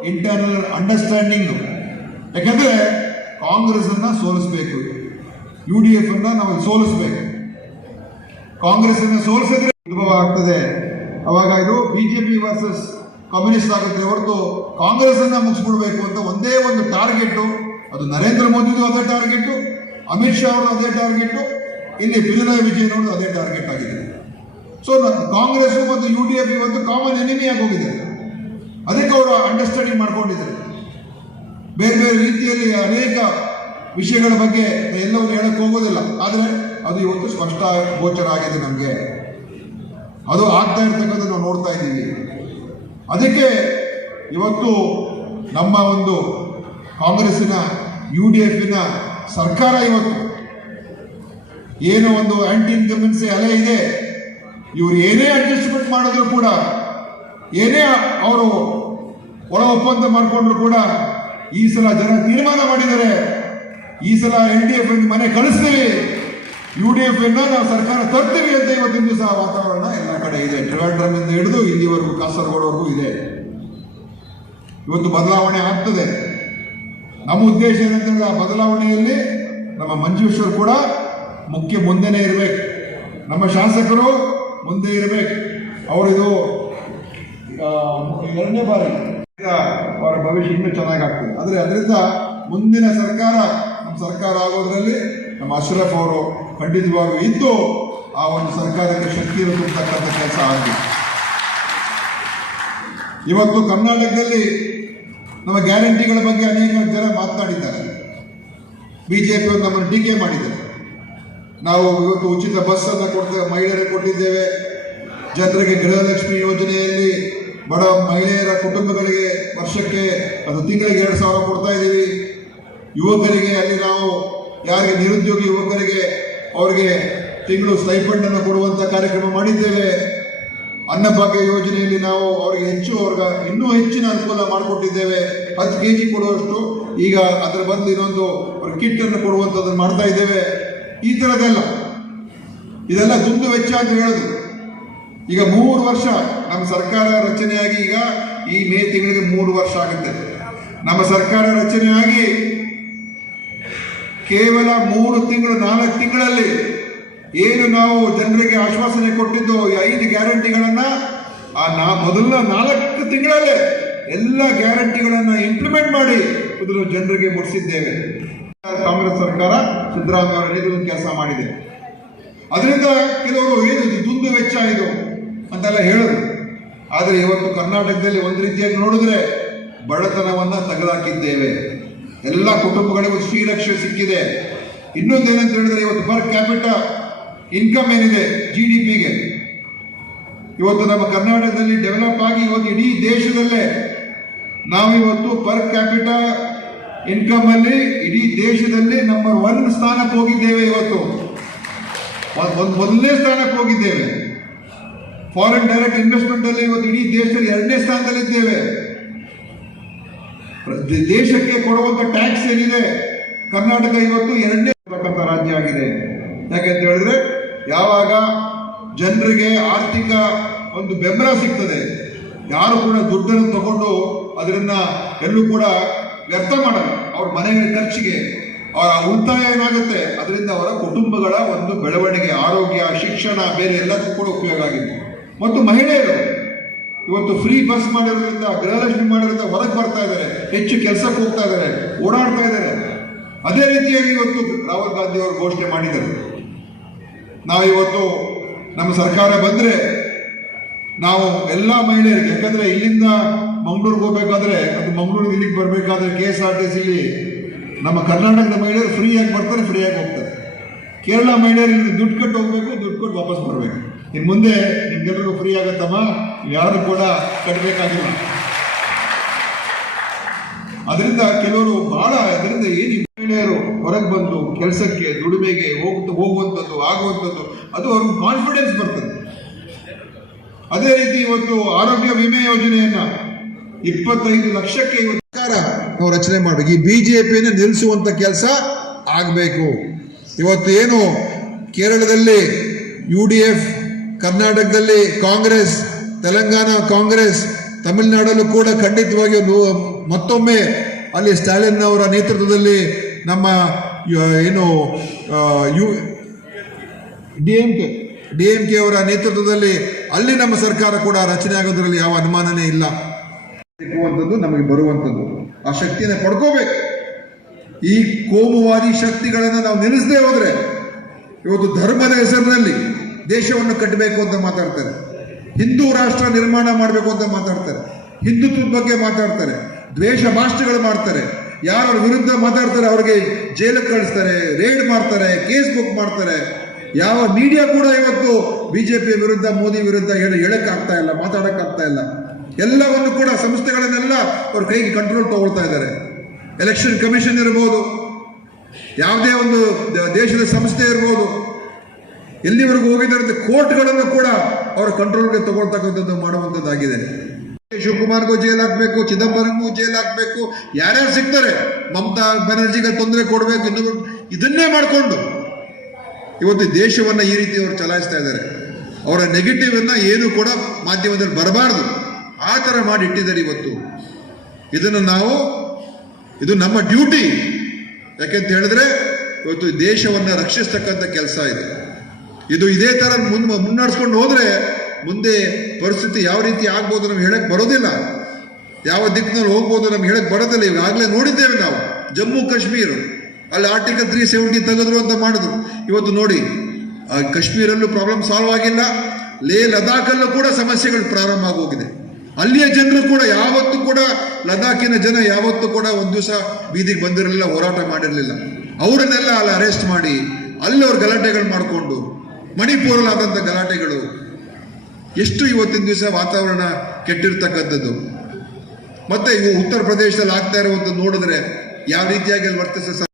ಇಂಟರ್ನಲ್ ಅಂಡರ್ಸ್ಟ್ಯಾಂಡಿಂಗ್. ಯಾಕಂದ್ರೆ ಕಾಂಗ್ರೆಸ್ ಅನ್ನ ಸೋಲಿಸಬೇಕು, UDF ಅನ್ನ ನಾವು ಸೋಲಿಸಬೇಕು. ಕಾಂಗ್ರೆಸ್ ಅನ್ನ ಸೋಲಿಸಿದ್ರೆ ಅನುಭವ ಆಗ್ತದೆ. ಅವಾಗ ಇದು BJP ವರ್ಸಸ್ ಕಮ್ಯುನಿಸ್ಟ್ ಆಗುತ್ತೆ ಹೊರತು ಕಾಂಗ್ರೆಸ್ ಅನ್ನ ಮುಗಿಸ್ಬಿಡ್ಬೇಕು ಅಂತ ಒಂದೇ ಒಂದು ಟಾರ್ಗೆಟ್. ಅದು ನರೇಂದ್ರ ಮೋದಿದು ಅದೇ ಟಾರ್ಗೆಟ್, ಅಮಿತ್ ಶಾ ಅವರು ಅದೇ ಟಾರ್ಗೆಟ್, ಇಲ್ಲಿ ಪಿಣರಾಯಿ ವಿಜಯನ್ ಅವರು ಅದೇ ಟಾರ್ಗೆಟ್ ಆಗಿದೆ. ಸೊ ಕಾಂಗ್ರೆಸ್ ಮತ್ತು UDF ಇವತ್ತು ಕಾಮನ್ ಎನಿಮಿ ಆಗಿ ಹೋಗಿದೆ. ಅದಕ್ಕೆ ಅವರು ಅಂಡರ್ಸ್ಟ್ಯಾಂಡಿಂಗ್ ಮಾಡ್ಕೊಂಡಿದ್ದಾರೆ. ಬೇರೆ ಬೇರೆ ರೀತಿಯಲ್ಲಿ ಅನೇಕ ವಿಷಯಗಳ ಬಗ್ಗೆ ಎಲ್ಲವನ್ನು ಹೇಳಕ್ಕೆ ಹೋಗೋದಿಲ್ಲ, ಆದರೆ ಅದು ಇವತ್ತು ಸ್ಪಷ್ಟ ಗೋಚರ ಆಗಿದೆ ನಮಗೆ. ಅದು ಆಗ್ತಾ ಇರ್ತಕ್ಕಂಥ ನಾವು ನೋಡ್ತಾ ಇದ್ದೀವಿ. ಅದಕ್ಕೆ ಇವತ್ತು ನಮ್ಮ ಒಂದು ಕಾಂಗ್ರೆಸ್ಸಿನ UDFನ ಸರ್ಕಾರ ಇವತ್ತು ಏನೋ ಒಂದು ಆಂಟಿ ಇನ್ಕಂಬೆನ್ಸಿ ಅಲೆ ಇದೆ. ಇವರು ಏನೇ ಅಡ್ಜಸ್ಟ್ಮೆಂಟ್ ಮಾಡಿದ್ರು ಕೂಡ, ಏನೇ ಅವರು ಒಳ ಒಪ್ಪಂದ ಮಾಡಿಕೊಂಡ್ರು ಕೂಡ, ಈ ಸಲ ಜನ ತೀರ್ಮಾನ ಮಾಡಿದ್ದಾರೆ, ಈ ಸಲ LDF ಮನೆ ಕಳಿಸ್ತೀವಿ, UDF ನಾವು ಸರ್ಕಾರ ತರ್ತೀವಿ ಅಂತ ಇವತ್ತಿನ ದಿವಸ ವಾತಾವರಣ ಎಲ್ಲ ಕಡೆ ಇದೆ. ಟ್ರಿವಾಂಡ್ರಮ್ನಿಂದ ಹಿಡಿದು ಇಲ್ಲಿವರೆಗೂ ಕಾಸರಗೋಡುವರೆಗೂ ಇದೆ. ಇವತ್ತು ಬದಲಾವಣೆ ಆಗ್ತದೆ. ನಮ್ಮ ಉದ್ದೇಶ ಏನಂತಂದ್ರೆ ಆ ಬದಲಾವಣೆಯಲ್ಲಿ ನಮ್ಮ ಮಂಜುಶ್ವರು ಕೂಡ ಮುಂದೆನೇ ಇರಬೇಕು, ನಮ್ಮ ಶಾಸಕರು ಮುಂದೆ ಇರಬೇಕು. ಅವರಿದು 2ನೇ ಬಾರಿ ಅವರ ಭವಿಷ್ಯ ಇನ್ನೂ ಚೆನ್ನಾಗಾಗ್ತದೆ. ಆದರೆ ಅದರಿಂದ ಮುಂದಿನ ಸರ್ಕಾರ ನಮ್ಮ ಸರ್ಕಾರ ಆಗೋದ್ರಲ್ಲಿ ನಮ್ಮ ಅಶ್ರಫ್ ಅವರು ಖಂಡಿತವಾಗಿಯೂ ಇದ್ದು ಆ ಒಂದು ಸರ್ಕಾರಕ್ಕೆ ಶಕ್ತಿಯನ್ನು ತುಂಬತಕ್ಕಂಥ ಕೆಲಸ ಆಗಿದೆ. ಇವತ್ತು ಕರ್ನಾಟಕದಲ್ಲಿ ನಮ್ಮ ಗ್ಯಾರಂಟಿಗಳ ಬಗ್ಗೆ ಅನೇಕ ಜನ ಮಾತನಾಡಿದ್ದಾರೆ. BJP ನಮ್ಮನ್ನು ಟೀಕೆ ಮಾಡಿದ್ದಾರೆ. ನಾವು ಇವತ್ತು ಉಚಿತ ಬಸ್ ಅನ್ನು ಮಹಿಳೆಯರಿಗೆ ಕೊಟ್ಟಿದ್ದೇವೆ. ಜನರಿಗೆ ಗೃಹಲಕ್ಷ್ಮಿ ಯೋಜನೆಯಲ್ಲಿ ಬಡ ಮಹಿಳೆಯರ ಕುಟುಂಬಗಳಿಗೆ ವರ್ಷಕ್ಕೆ ಅದು ತಿಂಗಳಿಗೆ 2,000 ಕೊಡ್ತಾ ಇದ್ದೀವಿ. ಯುವಕರಿಗೆ ಅಲ್ಲಿ ನಾವು ಯಾರಿಗೆ ನಿರುದ್ಯೋಗಿ ಯುವಕರಿಗೆ ಅವರಿಗೆ ತಿಂಗಳು ಸ್ಟೈಪಂಡ್ ಅನ್ನು ಕೊಡುವಂತ ಕಾರ್ಯಕ್ರಮ ಮಾಡಿದ್ದೇವೆ. ಅನ್ನಭಾಗ್ಯ ಯೋಜನೆಯಲ್ಲಿ ನಾವು ಅವರಿಗೆ ಇನ್ನೂ ಹೆಚ್ಚಿನ ಅನುಕೂಲ ಮಾಡಿಕೊಟ್ಟಿದ್ದೇವೆ. 10 kg ಕೊಡುವಷ್ಟು ಈಗ ಅದರ ಬದಲು ಇನ್ನೊಂದು ಕಿಟ್ ಅನ್ನು ಕೊಡುವಂಥದ್ದನ್ನು ಮಾಡ್ತಾ ಇದ್ದೇವೆ. ಈ ಥರದ್ದೆಲ್ಲ ಇದೆಲ್ಲ ದುಂದು ವೆಚ್ಚ ಅಂತ ಹೇಳೋದು. ಈಗ 3 ವರ್ಷ ನಮ್ಮ ಸರ್ಕಾರ ರಚನೆಯಾಗಿ ಈಗ ಈ ಮೇ ತಿಂಗಳಿಗೆ 3 ವರ್ಷ ಆಗುತ್ತೆ. ನಮ್ಮ ಸರ್ಕಾರ ರಚನೆಯಾಗಿ ಕೇವಲ 3 ತಿಂಗಳು 4 ತಿಂಗಳಲ್ಲಿ ಏನು ನಾವು ಜನರಿಗೆ ಆಶ್ವಾಸನೆ ಕೊಟ್ಟಿದ್ದು 5 ಗ್ಯಾರಂಟಿಗಳನ್ನ ಮೊದಲ 4 ತಿಂಗಳಲ್ಲೇ ಎಲ್ಲ ಗ್ಯಾರಂಟಿಗಳನ್ನ ಇಂಪ್ಲಿಮೆಂಟ್ ಮಾಡಿ ಇದನ್ನು ಜನರಿಗೆ ಮುಟ್ಟಿಸಿದ್ದೇವೆ. ಕಾಂಗ್ರೆಸ್ ಸರ್ಕಾರ ಸಿದ್ದರಾಮಯ್ಯ ಅವರ ನೇತೃತ್ವದ ಕೆಲಸ ಮಾಡಿದೆ. ಅದರಿಂದ ಕೆಲವರು ಏನು ದುಂದು ವೆಚ್ಚ ಇದು ಅಂತೆಲ್ಲ ಹೇಳೋದು. ಆದರೆ ಇವತ್ತು ಕರ್ನಾಟಕದಲ್ಲಿ ಒಂದು ರೀತಿಯಾಗಿ ನೋಡಿದ್ರೆ ಬಡತನವನ್ನ ತೆಗೆದುಹಾಕಿದ್ದೇವೆ. ಎಲ್ಲ ಕುಟುಂಬಗಳಿಗೂ ಶ್ರೀರಕ್ಷೆ ಸಿಕ್ಕಿದೆ. ಇನ್ನೊಂದೇನಂತ ಹೇಳಿದ್ರೆ ಇವತ್ತು ಪರ್ ಕ್ಯಾಪಿಟಾ ಇನ್ಕಮ್ ಏನಿದೆ GDPಗೆ ಇವತ್ತು ನಮ್ಮ ಕರ್ನಾಟಕದಲ್ಲಿ ಡೆವಲಪ್ ಆಗಿ ಇವತ್ತು ಇಡೀ ದೇಶದಲ್ಲೇ ನಾವಿವತ್ತು ಪರ್ ಕ್ಯಾಪಿಟಾ ಇನ್ಕಮ್ ಅಲ್ಲಿ ಇಡೀ ದೇಶದಲ್ಲಿ ನಂಬರ್ 1 ಸ್ಥಾನಕ್ಕೆ ಹೋಗಿದ್ದೇವೆ. ಇವತ್ತು ಮೊದಲನೇ ಸ್ಥಾನಕ್ಕೆ ಹೋಗಿದ್ದೇವೆ. ಫಾರಿನ್ ಡೈರೆಕ್ಟ್ ಇನ್ವೆಸ್ಟ್ಮೆಂಟ್ ಅಲ್ಲಿ ಇವತ್ತು ಇಡೀ ದೇಶದಲ್ಲಿ 2ನೇ ಸ್ಥಾನದಲ್ಲಿದ್ದೇವೆ. ದೇಶಕ್ಕೆ ಕೊಡುವಂತ ಟ್ಯಾಕ್ಸ್ ಏನಿದೆ ಕರ್ನಾಟಕ ಇವತ್ತು 2ನೇ ರಾಜ್ಯ ಆಗಿದೆ. ಯಾಕೆಂತ ಹೇಳಿದ್ರೆ ಯಾವಾಗ ಜನರಿಗೆ ಆರ್ಥಿಕ ಒಂದು ಬೆಂಬಲ ಸಿಗ್ತದೆ, ಯಾರು ಕೂಡ ದುಡ್ಡನ್ನು ತಗೊಂಡು ಅದನ್ನ ಎಲ್ಲೂ ಕೂಡ ವ್ಯರ್ಥ ಮಾಡಲ್ಲ. ಅವ್ರ ಮನೆ ಖರ್ಚಿಗೆ ಅವರ ಉಳಿತಾಯ ಏನಾಗುತ್ತೆ, ಅದರಿಂದ ಅವರ ಕುಟುಂಬಗಳ ಒಂದು ಬೆಳವಣಿಗೆ, ಆರೋಗ್ಯ, ಶಿಕ್ಷಣ, ಬೇರೆ ಎಲ್ಲದಕ್ಕೂ ಕೂಡ ಉಪಯೋಗ ಆಗಿದೆ. ಮತ್ತು ಮಹಿಳೆಯರು ಇವತ್ತು ಫ್ರೀ ಬಸ್ ಮಾಡಿರೋದ್ರಿಂದ, ಗೃಹಲಕ್ಷ್ಮಿ ಮಾಡಿರೋದ್ರಿಂದ ಹೊರಗೆ ಬರ್ತಾ ಇದ್ದಾರೆ, ಹೆಚ್ಚು ಕೆಲಸಕ್ಕೆ ಹೋಗ್ತಾ ಇದ್ದಾರೆ, ಓಡಾಡ್ತಾ ಇದ್ದಾರೆ. ಅದೇ ರೀತಿಯಾಗಿ ಇವತ್ತು ರಾಹುಲ್ ಗಾಂಧಿ ಅವರು ಘೋಷಣೆ ಮಾಡಿದ್ದಾರೆ. ನಾವು ಇವತ್ತು ನಮ್ಮ ಸರ್ಕಾರ ಬಂದ್ರೆ ನಾವು ಎಲ್ಲ ಮಹಿಳೆಯರಿಗೆ, ಯಾಕಂದ್ರೆ ಇಲ್ಲಿಂದ ಮಂಗಳೂರಿಗೆ ಹೋಗ್ಬೇಕಾದ್ರೆ, ಅದು ಮಂಗಳೂರಿಗೆ ಇಲ್ಲಿಗೆ ಬರಬೇಕಾದ್ರೆ KSRTCಲಿ ನಮ್ಮ ಕರ್ನಾಟಕದ ಮಹಿಳೆಯರು ಫ್ರೀಯಾಗಿ ಬರ್ತಾರೆ, ಫ್ರೀಯಾಗಿ ಹೋಗ್ತಾರೆ. ಕೇರಳ ಮಹಿಳೆಯರು ಇಲ್ಲಿ ದುಡ್ಡು ಕೊಟ್ಟು ಹೋಗ್ಬೇಕು, ದುಡ್ಡು ಕೊಟ್ಟು ವಾಪಸ್ ಬರಬೇಕು. ಇನ್ನು ಮುಂದೆ ನಿಮ್ಗೆಲ್ಲರಿಗೂ ಫ್ರೀ ಆಗತ್ತಮ್ಮ, ಯಾರು ಕೂಡ ಕಟ್ಟಬೇಕಾಗಿಲ್ಲ. ಅದರಿಂದ ಕೆಲವರು ಬಹಳ ಅದರಿಂದ ಏನು ಮಹಿಳೆಯರು ಹೊರಗೆ ಬಂದು ಕೆಲಸಕ್ಕೆ, ದುಡಿಮೆಗೆ ಹೋಗುವಂಥದ್ದು ಆಗುವಂಥದ್ದು, ಅದು ಅವ್ರಿಗೆ ಕಾನ್ಫಿಡೆನ್ಸ್ ಬರ್ತದೆ. ಅದೇ ರೀತಿ ಇವತ್ತು ಆರೋಗ್ಯ ವಿಮೆ ಯೋಜನೆಯನ್ನ 25 ಲಕ್ಷಕ್ಕೆ ಇವತ್ತು ಸರ್ಕಾರ ನಾವು ರಚನೆ ಮಾಡಬೇಕು. ಈ BJPಯನ್ನು ನಿಲ್ಲಿಸುವಂತ ಕೆಲಸ ಆಗಬೇಕು. ಇವತ್ತು ಏನು ಕೇರಳದಲ್ಲಿ UDF, ಕರ್ನಾಟಕದಲ್ಲಿ ಕಾಂಗ್ರೆಸ್, ತೆಲಂಗಾಣ ಕಾಂಗ್ರೆಸ್, ತಮಿಳುನಾಡಲ್ಲೂ ಕೂಡ ಖಂಡಿತವಾಗಿ ಮತ್ತೊಮ್ಮೆ ಅಲ್ಲಿ ಸ್ಟಾಲಿನ್ ಅವರ ನೇತೃತ್ವದಲ್ಲಿ ನಮ್ಮ ಏನು ಡಿಎಂಕೆ ಅವರ ನೇತೃತ್ವದಲ್ಲಿ ಅಲ್ಲಿ ನಮ್ಮ ಸರ್ಕಾರ ಕೂಡ ರಚನೆ ಆಗೋದ್ರಲ್ಲಿ ಯಾವ ಅನುಮಾನನೇ ಇಲ್ಲ. ಸಿಕ್ಕುವಂಥದ್ದು ನಮಗೆ ಬರುವಂಥದ್ದು ಆ ಶಕ್ತಿಯನ್ನು ಪಡ್ಕೋಬೇಕು. ಈ ಕೋಮುವಾದಿ ಶಕ್ತಿಗಳನ್ನು ನಾವು ನಿಲ್ಲಿಸದೇ ಹೋದ್ರೆ ಇವತ್ತು ಧರ್ಮದ ಹೆಸರಿನಲ್ಲಿ ದೇಶವನ್ನು ಕಟ್ಟಬೇಕು ಅಂತ ಮಾತಾಡ್ತಾರೆ, ಹಿಂದೂ ರಾಷ್ಟ್ರ ನಿರ್ಮಾಣ ಮಾಡಬೇಕು ಅಂತ ಮಾತಾಡ್ತಾರೆ, ಹಿಂದುತ್ವದ ಬಗ್ಗೆ ಮಾತಾಡ್ತಾರೆ, ದ್ವೇಷ ಭಾಷೆಗಳು ಮಾಡ್ತಾರೆ. ಯಾರ ವಿರುದ್ಧ ಮಾತಾಡ್ತಾರೆ ಅವ್ರಿಗೆ ಜೈಲಿಗೆ ಕಳಿಸ್ತಾರೆ, ರೇಡ್ ಮಾಡ್ತಾರೆ, ಕೇಸ್ ಬುಕ್ ಮಾಡ್ತಾರೆ. ಯಾವ ಮೀಡಿಯಾ ಕೂಡ ಇವತ್ತು ಬಿಜೆಪಿ ವಿರುದ್ಧ ಮೋದಿ ವಿರುದ್ಧ ಹೇಳಕ್ಕಾಗ್ತಾ ಇಲ್ಲ, ಮಾತಾಡಕ್ಕಾಗ್ತಾ ಇಲ್ಲ. ಎಲ್ಲವನ್ನು ಕೂಡ ಸಂಸ್ಥೆಗಳನ್ನೆಲ್ಲ ಅವ್ರ ಕೈಗೆ ಕಂಟ್ರೋಲ್ ತಗೊಳ್ತಾ ಇದ್ದಾರೆ. ಎಲೆಕ್ಷನ್ ಕಮಿಷನ್ ಇರ್ಬೋದು, ಯಾವುದೇ ಒಂದು ದೇಶದ ಸಂಸ್ಥೆ ಇರ್ಬೋದು, ಎಲ್ಲಿವರೆಗೂ ಹೋಗಿದ್ದಾರೆ ಕೋರ್ಟ್ಗಳನ್ನು ಕೂಡ ಅವರ ಕಂಟ್ರೋಲ್ಗೆ ತಗೊಳ್ತಕ್ಕಂಥದ್ದು ಮಾಡುವಂಥದ್ದಾಗಿದೆ. ಶಿವಕುಮಾರ್ಗೂ ಜೈಲ್ ಹಾಕ್ಬೇಕು, ಚಿದಂಬರಂಗೂ ಜೈಲ್ ಹಾಕ್ಬೇಕು, ಯಾರ್ಯಾರು ಸಿಗ್ತಾರೆ ಮಮತಾ ಬ್ಯಾನರ್ಜಿಗೆ ತೊಂದರೆ ಕೊಡಬೇಕು, ಇನ್ನೊಬ್ರು ಇದನ್ನೇ ಮಾಡಿಕೊಂಡು ಇವತ್ತು ದೇಶವನ್ನ ಈ ರೀತಿ ಅವರು ಚಲಾಯಿಸ್ತಾ ಇದ್ದಾರೆ. ಅವರ ನೆಗೆಟಿವ್ ಅನ್ನ ಏನು ಕೂಡ ಮಾಧ್ಯಮದಲ್ಲಿ ಬರಬಾರ್ದು ಆ ಥರ ಮಾಡಿ ಇಟ್ಟಿದ್ದಾರೆ ಇವತ್ತು. ಇದನ್ನು ಇದು ನಮ್ಮ ಡ್ಯೂಟಿ. ಯಾಕೆಂತ ಹೇಳಿದ್ರೆ ಇವತ್ತು ದೇಶವನ್ನ ರಕ್ಷಿಸ್ತಕ್ಕಂಥ ಕೆಲಸ ಇದೆ. ಇದು ಇದೇ ತರ ಮುನ್ನಡೆಸ್ಕೊಂಡು ಹೋದ್ರೆ ಮುಂದೆ ಪರಿಸ್ಥಿತಿ ಯಾವ ರೀತಿ ಆಗ್ಬೋದು ನಮ್ಗೆ ಹೇಳಕ್ ಬರೋದಿಲ್ಲ, ಯಾವ ದಿಕ್ಕಿನಲ್ಲಿ ಹೋಗ್ಬೋದು ನಮ್ಗೆ ಹೇಳಕ್ ಬರೋದಿಲ್ಲ. ಈಗಾಗಲೇ ನೋಡಿದ್ದೇವೆ ನಾವು. ಜಮ್ಮು ಕಾಶ್ಮೀರ ಅಲ್ಲಿ ಆರ್ಟಿಕಲ್ 370 ತೆಗೆದ್ರು ಅಂತ ಮಾಡಿದ್ರು. ಇವತ್ತು ನೋಡಿ ಕಾಶ್ಮೀರಲ್ಲೂ ಪ್ರಾಬ್ಲಮ್ ಸಾಲ್ವ್ ಆಗಿಲ್ಲ, ಲದಾಖಲ್ಲೂ ಕೂಡ ಸಮಸ್ಯೆಗಳು ಪ್ರಾರಂಭ ಆಗೋಗಿದೆ. ಅಲ್ಲಿಯ ಜನರು ಕೂಡ ಯಾವತ್ತೂ ಕೂಡ ಲದಾಖಿನ ಜನ ಯಾವತ್ತೂ ಕೂಡ ಒಂದು ದಿವಸ ಬೀದಿಗೆ ಬಂದಿರಲಿಲ್ಲ, ಹೋರಾಟ ಮಾಡಿರಲಿಲ್ಲ. ಅವರನ್ನೆಲ್ಲ ಅಲ್ಲಿ ಅರೆಸ್ಟ್ ಮಾಡಿ ಅಲ್ಲಿ ಅವ್ರ ಗಲಾಟೆಗಳು ಮಾಡಿಕೊಂಡು ಮಣಿಪುರಲ್ಲಾದಂಥ ಗಲಾಟೆಗಳು ಎಷ್ಟು ಇವತ್ತಿನ ದಿವಸ ವಾತಾವರಣ ಕೆಟ್ಟಿರ್ತಕ್ಕಂಥದ್ದು. ಮತ್ತೆ ಇವು ಉತ್ತರ ಪ್ರದೇಶದಲ್ಲಿ ಆಗ್ತಾ ಇರುವಂಥದ್ದು ನೋಡಿದ್ರೆ ಯಾವ ರೀತಿಯಾಗಿ ಅಲ್ಲಿ ವರ್ತಿಸ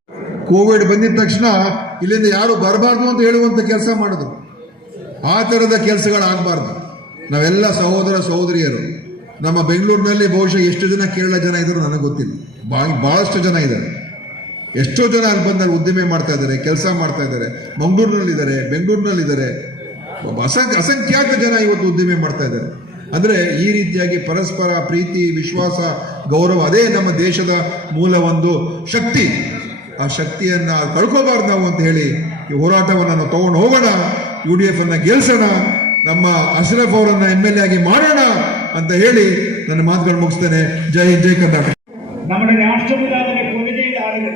ಕೋವಿಡ್ ಬಂದಿದ ತಕ್ಷಣ ಇಲ್ಲಿಂದ ಯಾರು ಬರಬಾರ್ದು ಅಂತ ಹೇಳುವಂತ ಕೆಲಸ ಮಾಡಿದ್ರು. ಆ ಥರದ ಕೆಲಸಗಳಾಗಬಾರ್ದು. ನಾವೆಲ್ಲ ಸಹೋದರ ಸಹೋದರಿಯರು. ನಮ್ಮ ಬೆಂಗಳೂರಿನಲ್ಲಿ ಬಹುಶಃ ಎಷ್ಟು ಜನ ಕೇರಳ ಜನ ಇದ್ರು ನನಗೆ ಗೊತ್ತಿಲ್ಲ, ಬಹಳಷ್ಟು ಜನ ಇದ್ದಾರೆ. ಎಷ್ಟೋ ಜನ ಅಲ್ಲಿ ಬಂದಲ್ಲಿ ಉದ್ದಿಮೆ ಮಾಡ್ತಾ ಇದ್ದಾರೆ, ಕೆಲಸ ಮಾಡ್ತಾ ಇದ್ದಾರೆ. ಮಂಗಳೂರಿನಲ್ಲಿದ್ದಾರೆ, ಬೆಂಗಳೂರಿನಲ್ಲಿದ್ದಾರೆ, ಅಸಂಖ್ಯಾತ ಜನ ಇವತ್ತು ಉದ್ದಿಮೆ ಮಾಡ್ತಾ ಇದ್ದಾರೆ. ಅಂದ್ರೆ ಈ ರೀತಿಯಾಗಿ ಪರಸ್ಪರ ಪ್ರೀತಿ, ವಿಶ್ವಾಸ, ಗೌರವ, ಅದೇ ನಮ್ಮ ದೇಶದ ಮೂಲ ಒಂದು ಶಕ್ತಿ. ಆ ಶಕ್ತಿಯನ್ನ ಕಳ್ಕೋಬಾರ್ದು ನಾವು ಅಂತ ಹೇಳಿ ಈ ಹೋರಾಟವನ್ನು ನಾವು ತಗೊಂಡು ಹೋಗೋಣ. UDF ಅನ್ನ ಗೆಲ್ಸೋಣ, ನಮ್ಮ ಅಶ್ರಫ್ ಅವರನ್ನ MLA ಆಗಿ ಮಾಡೋಣ ಅಂತ ಹೇಳಿ ನನ್ನ ಮಾತುಗಳು ಮುಗಿಸ್ತೇನೆ. ಜೈ ಹಿಂದ್, ಜೈ ಕರ್ನಾಟಕ. നമ്മുടെ രാഷ്ട്രപിതാവിനെ കൊല ചെയ്ത ആളുകൾ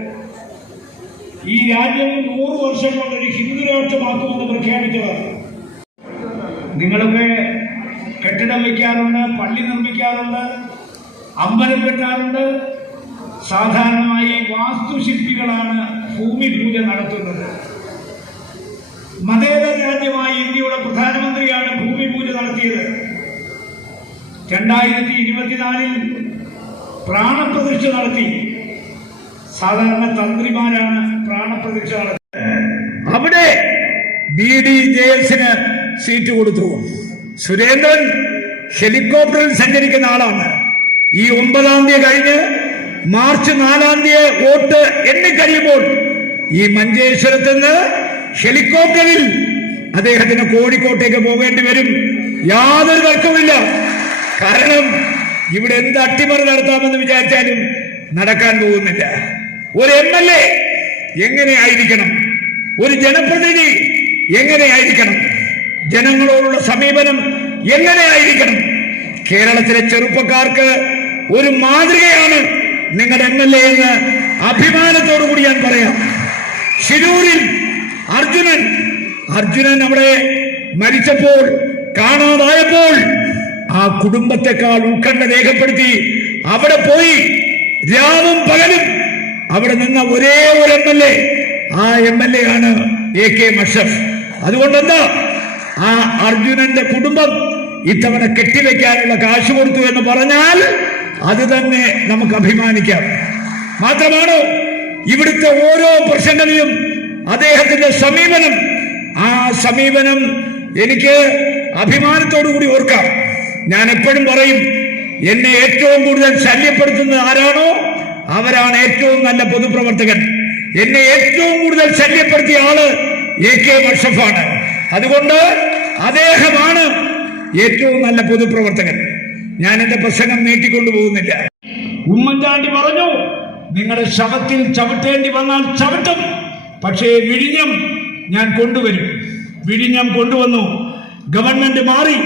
ഈ രാജ്യം 100 വർഷം കൊണ്ടൊരു ഹിന്ദു രാഷ്ട്രമാക്കുമെന്ന് പ്രഖ്യാപിച്ചവർ. നിങ്ങളൊക്കെ കെട്ടിടം വയ്ക്കാറുണ്ട്, പള്ളി നിർമ്മിക്കാറുണ്ട്, അമ്പലം കെട്ടാറുണ്ട്. സാധാരണമായി വാസ്തുശില്പികളാണ് ഭൂമി പൂജ നടത്തുന്നത്. മതേതര രാജ്യമായ ഇന്ത്യയുടെ പ്രധാനമന്ത്രിയാണ് ഭൂമി പൂജ നടത്തിയത്. 2024 പ്രാണപ്രതിഷ്ഠ നടത്തി. സാധാരണ തന്ത്രിമാരാണ് പ്രാണപ്രതിഷ്ഠ നടത്തിയത്. അവിടെ BDJS-ന് സീറ്റ് കൊടുത്തു. സുരേന്ദ്രൻ ഹെലികോപ്റ്ററിൽ സഞ്ചരിക്കുന്ന ആളാണ്. ഈ 9-ാം തീയതി കഴിഞ്ഞ് മാർച്ച് 4-ാം തീയതി വോട്ട് എണ്ണിക്കഴിയുമ്പോൾ ഈ മഞ്ചേശ്വരത്ത് നിന്ന് ഹെലികോപ്റ്ററിൽ അദ്ദേഹത്തിന് കോഴിക്കോട്ടേക്ക് പോകേണ്ടി വരും. യാതൊരു തർക്കമില്ല. കാരണം ഇവിടെ എന്ത് അട്ടിമറി നടത്താമെന്ന് വിചാരിച്ചാലും നടക്കാൻ പോകുന്നില്ല. ഒരു MLA എങ്ങനെയായിരിക്കണം, ഒരു ജനപ്രതിനിധി എങ്ങനെയായിരിക്കണം, ജനങ്ങളോടുള്ള സമീപനം എങ്ങനെയായിരിക്കണം. കേരളത്തിലെ ചെറുപ്പക്കാർക്ക് ഒരു മാതൃകയാണ് നിങ്ങളുടെ MLA എന്ന് അഭിമാനത്തോടു കൂടി ഞാൻ പറയാം. ശിരൂരിൽ അർജുനൻ അവിടെ മരിച്ചപ്പോൾ, കാണാതായപ്പോൾ ആ കുടുംബത്തെക്കാൾ ഉത്കണ്ഠ രേഖപ്പെടുത്തി അവിടെ പോയി രാവും പകലും അവിടെ നിന്ന ഒരേ ഒരു MLA, ആ MLA ആണ് AK മഷറഫ്. അതുകൊണ്ടെന്താ ആ അർജുനന്റെ കുടുംബം ഇത്തവണ കെട്ടിവെക്കാനുള്ള കാശ് കൊടുത്തു എന്ന് പറഞ്ഞാൽ അത് തന്നെ നമുക്ക് അഭിമാനിക്കാം. മാത്രമാണ് ഇവിടുത്തെ ഓരോ പ്രശ്നങ്ങളിലും അദ്ദേഹത്തിന്റെ സമീപനം, ആ സമീപനം എനിക്ക് അഭിമാനത്തോടു കൂടി ഓർക്കാം. ഞാൻ എപ്പോഴും പറയും, എന്നെ ഏറ്റവും കൂടുതൽ ശല്യപ്പെടുത്തുന്നത് ആരാണോ അവരാണ് ഏറ്റവും നല്ല പൊതുപ്രവർത്തകൻ. എന്നെ ഏറ്റവും കൂടുതൽ ശല്യപ്പെടുത്തിയ ആള് AK മഷറഫാണ്. അതുകൊണ്ട് അദ്ദേഹമാണ് ഏറ്റവും നല്ല പൊതുപ്രവർത്തകൻ. ഞാൻ എന്റെ പ്രസംഗം നീട്ടിക്കൊണ്ടു പോകുന്നില്ല. ഉമ്മൻചാണ്ടി പറഞ്ഞു, നിങ്ങളുടെ ശവത്തിൽ ചവിട്ടേണ്ടി വന്നാൽ ചവിട്ടും, പക്ഷേ വിഴിഞ്ഞം ഞാൻ കൊണ്ടുവരും. വിഴിഞ്ഞം കൊണ്ടുവന്നു. ഗവൺമെന്റ് മാറി.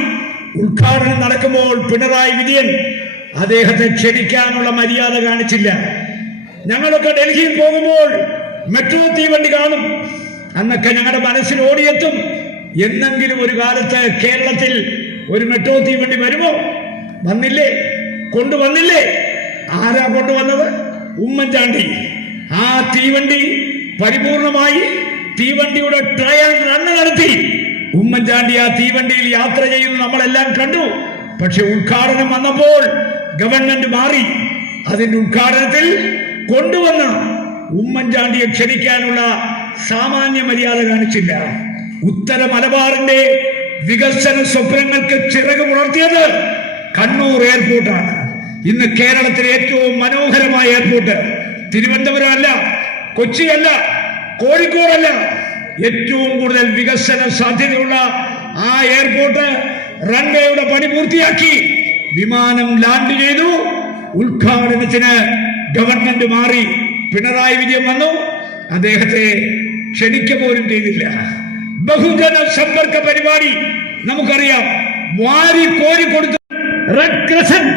ഉദ്ഘാടനം നടക്കുമ്പോൾ പിണറായി വിജയൻ അദ്ദേഹത്തെ ക്ഷണിക്കാനുള്ള മര്യാദ കാണിച്ചില്ല. ഞങ്ങളൊക്കെ ഡൽഹിയിൽ പോകുമ്പോൾ മെട്രോ തീവണ്ടി കാണും. അന്നൊക്കെ ഞങ്ങളുടെ മനസ്സിൽ ഓടിയെത്തും, എന്നെങ്കിലും ഒരു കാലത്ത് കേരളത്തിൽ ഒരു മെട്രോ തീവണ്ടി വരുമോ? വന്നില്ലേ? കൊണ്ടുവന്നില്ലേ? ആരാ കൊണ്ടുവന്നത്? ഉമ്മൻചാണ്ടി. ആ തീവണ്ടി പരിപൂർണമായി തീവണ്ടിയുടെ ട്രയൽ റണ്ണ് നടത്തി. ഉമ്മൻചാണ്ടി ആ തീവണ്ടിയിൽ യാത്ര ചെയ്യുന്നത് നമ്മളെല്ലാം കണ്ടു. പക്ഷെ ഉദ്ഘാടനം വന്നപ്പോൾ ഗവൺമെന്റ് മാറി. അതിന്റെ ഉദ്ഘാടനത്തിൽ കൊണ്ടുവന്ന ഉമ്മൻചാണ്ടിയെ ക്ഷണിക്കാനുള്ള സാമാന്യ മര്യാദ കാണിച്ചില്ല. ഉത്തര മലബാറിന്റെ വികസന സ്വപ്നങ്ങൾക്ക് ചിറക് പുലർത്തിയത് കണ്ണൂർ എയർപോർട്ടാണ്. ഇന്ന് കേരളത്തിലെ ഏറ്റവും മനോഹരമായ എയർപോർട്ട് തിരുവനന്തപുരം അല്ല, കൊച്ചിയല്ല, കോഴിക്കോടല്ല, ഏറ്റവും കൂടുതൽ വികസന സാധ്യതയുള്ള ആ എയർപോർട്ട് റൺവേയുടെ പണി പൂർത്തിയാക്കി. വിമാനം ലാൻഡ് ചെയ്തു. ഉദ്ഘാടനത്തിന് ഗവൺമെന്റ് മാറി. പിണറായി വിജയൻ വന്നു. അദ്ദേഹത്തെ ക്ഷണിക്ക പോലും ചെയ്തില്ല. ബഹുജന സമ്പർക്ക പരിപാടി നമുക്കറിയാം. വാരി കോരി കൊടുത്ത റെഡ് ക്രസന്റ്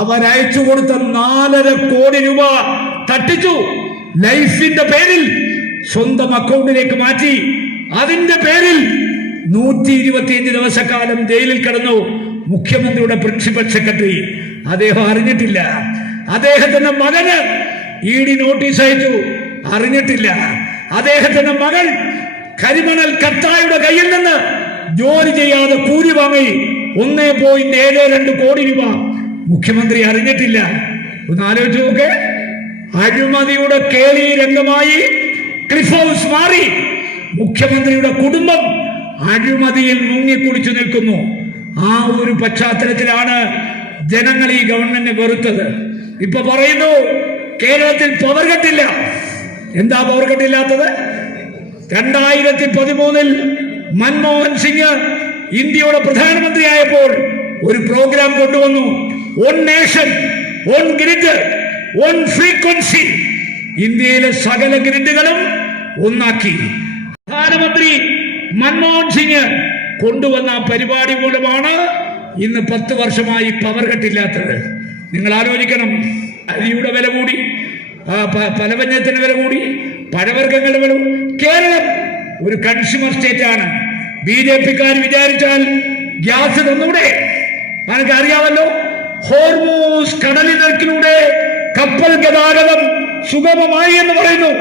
അവരയച്ചു കൊടുത്ത 4.5 കോടി രൂപ തട്ടിച്ചു. ലൈഫിന്റെ പേരിൽ സ്വന്തം അക്കൗണ്ടിലേക്ക് മാറ്റി. അതിന്റെ പേരിൽ 125 ദിവസക്കാലം ജയിലിൽ കിടന്നു മുഖ്യമന്ത്രിയുടെ പ്രിൻസിപ്പൽ സെക്രട്ടറി. അദ്ദേഹം അറിഞ്ഞിട്ടില്ല. അദ്ദേഹത്തിന്റെ മകന് ED നോട്ടീസ് അയച്ചു, അറിഞ്ഞിട്ടില്ല. അദ്ദേഹത്തിന്റെ മകൾ കരിമണൽ കത്തായുടെ കയ്യിൽ നിന്ന് ജോലി ചെയ്യാതെ കൂലി വാങ്ങി 1.72 കോടി രൂപ. മുഖ്യമന്ത്രി അറിഞ്ഞിട്ടില്ല. ഒന്ന് ആലോചിച്ച് നോക്ക്. അഴിമതിയുടെ കേളി രംഗമായി ക്ലിഫ് ഹൗസ് മാറി. മുഖ്യമന്ത്രിയുടെ കുടുംബം അഴിമതിയിൽ മുങ്ങിക്കുടിച്ചു നിൽക്കുന്നു. ആ ഒരു പശ്ചാത്തലത്തിലാണ് ജനങ്ങൾ ഈ ഗവൺമെന്റിനെ വെറുത്തത്. ഇപ്പൊ പറയുന്നു കേരളത്തിൽ പവർ കട്ടില്ല. എന്താ പവർ കട്ടില്ലാത്തത്? 2013 മൻമോഹൻ സിംഗ് ഇന്ത്യയുടെ പ്രധാനമന്ത്രിയായപ്പോൾ ഒരു പ്രോഗ്രാം കൊണ്ടുവന്നു. 1 നേഷൻ 1 ഗ്രിഡ് 1 ഫ്രീക്വൻസി. ഇന്ത്യയിലെ സകല ഗ്രിഡുകളും ഒന്നാക്കി. പ്രധാനമന്ത്രി മൻമോഹൻ സിംഗ് കൊണ്ടുവന്ന പരിപാടി മൂലമാണ് ഇന്ന് 10 വർഷമായി പവർ കട്ടില്ലാത്തത്. നിങ്ങൾ ആലോചിക്കണം. അരിയുടെ വില കൂടി, പലവ്യഞ്ജനത്തിന്റെ വില കൂടി, പഴവർഗ്ഗങ്ങളുടെ വില. കേരളം ഒരു കൺസ്യൂമർ സ്റ്റേറ്റ് ആണ്. BJP-ക്കാർ വിചാരിച്ചാൽ ഗ്യാസ് തന്നൂടെ? നമുക്ക് അറിയാമല്ലോ. ഹോർമൂസ് കടലിനക്കിലൂടെ കപ്പൽ ഗതാഗതം സുഗമമായി എന്ന് പറയുന്നു.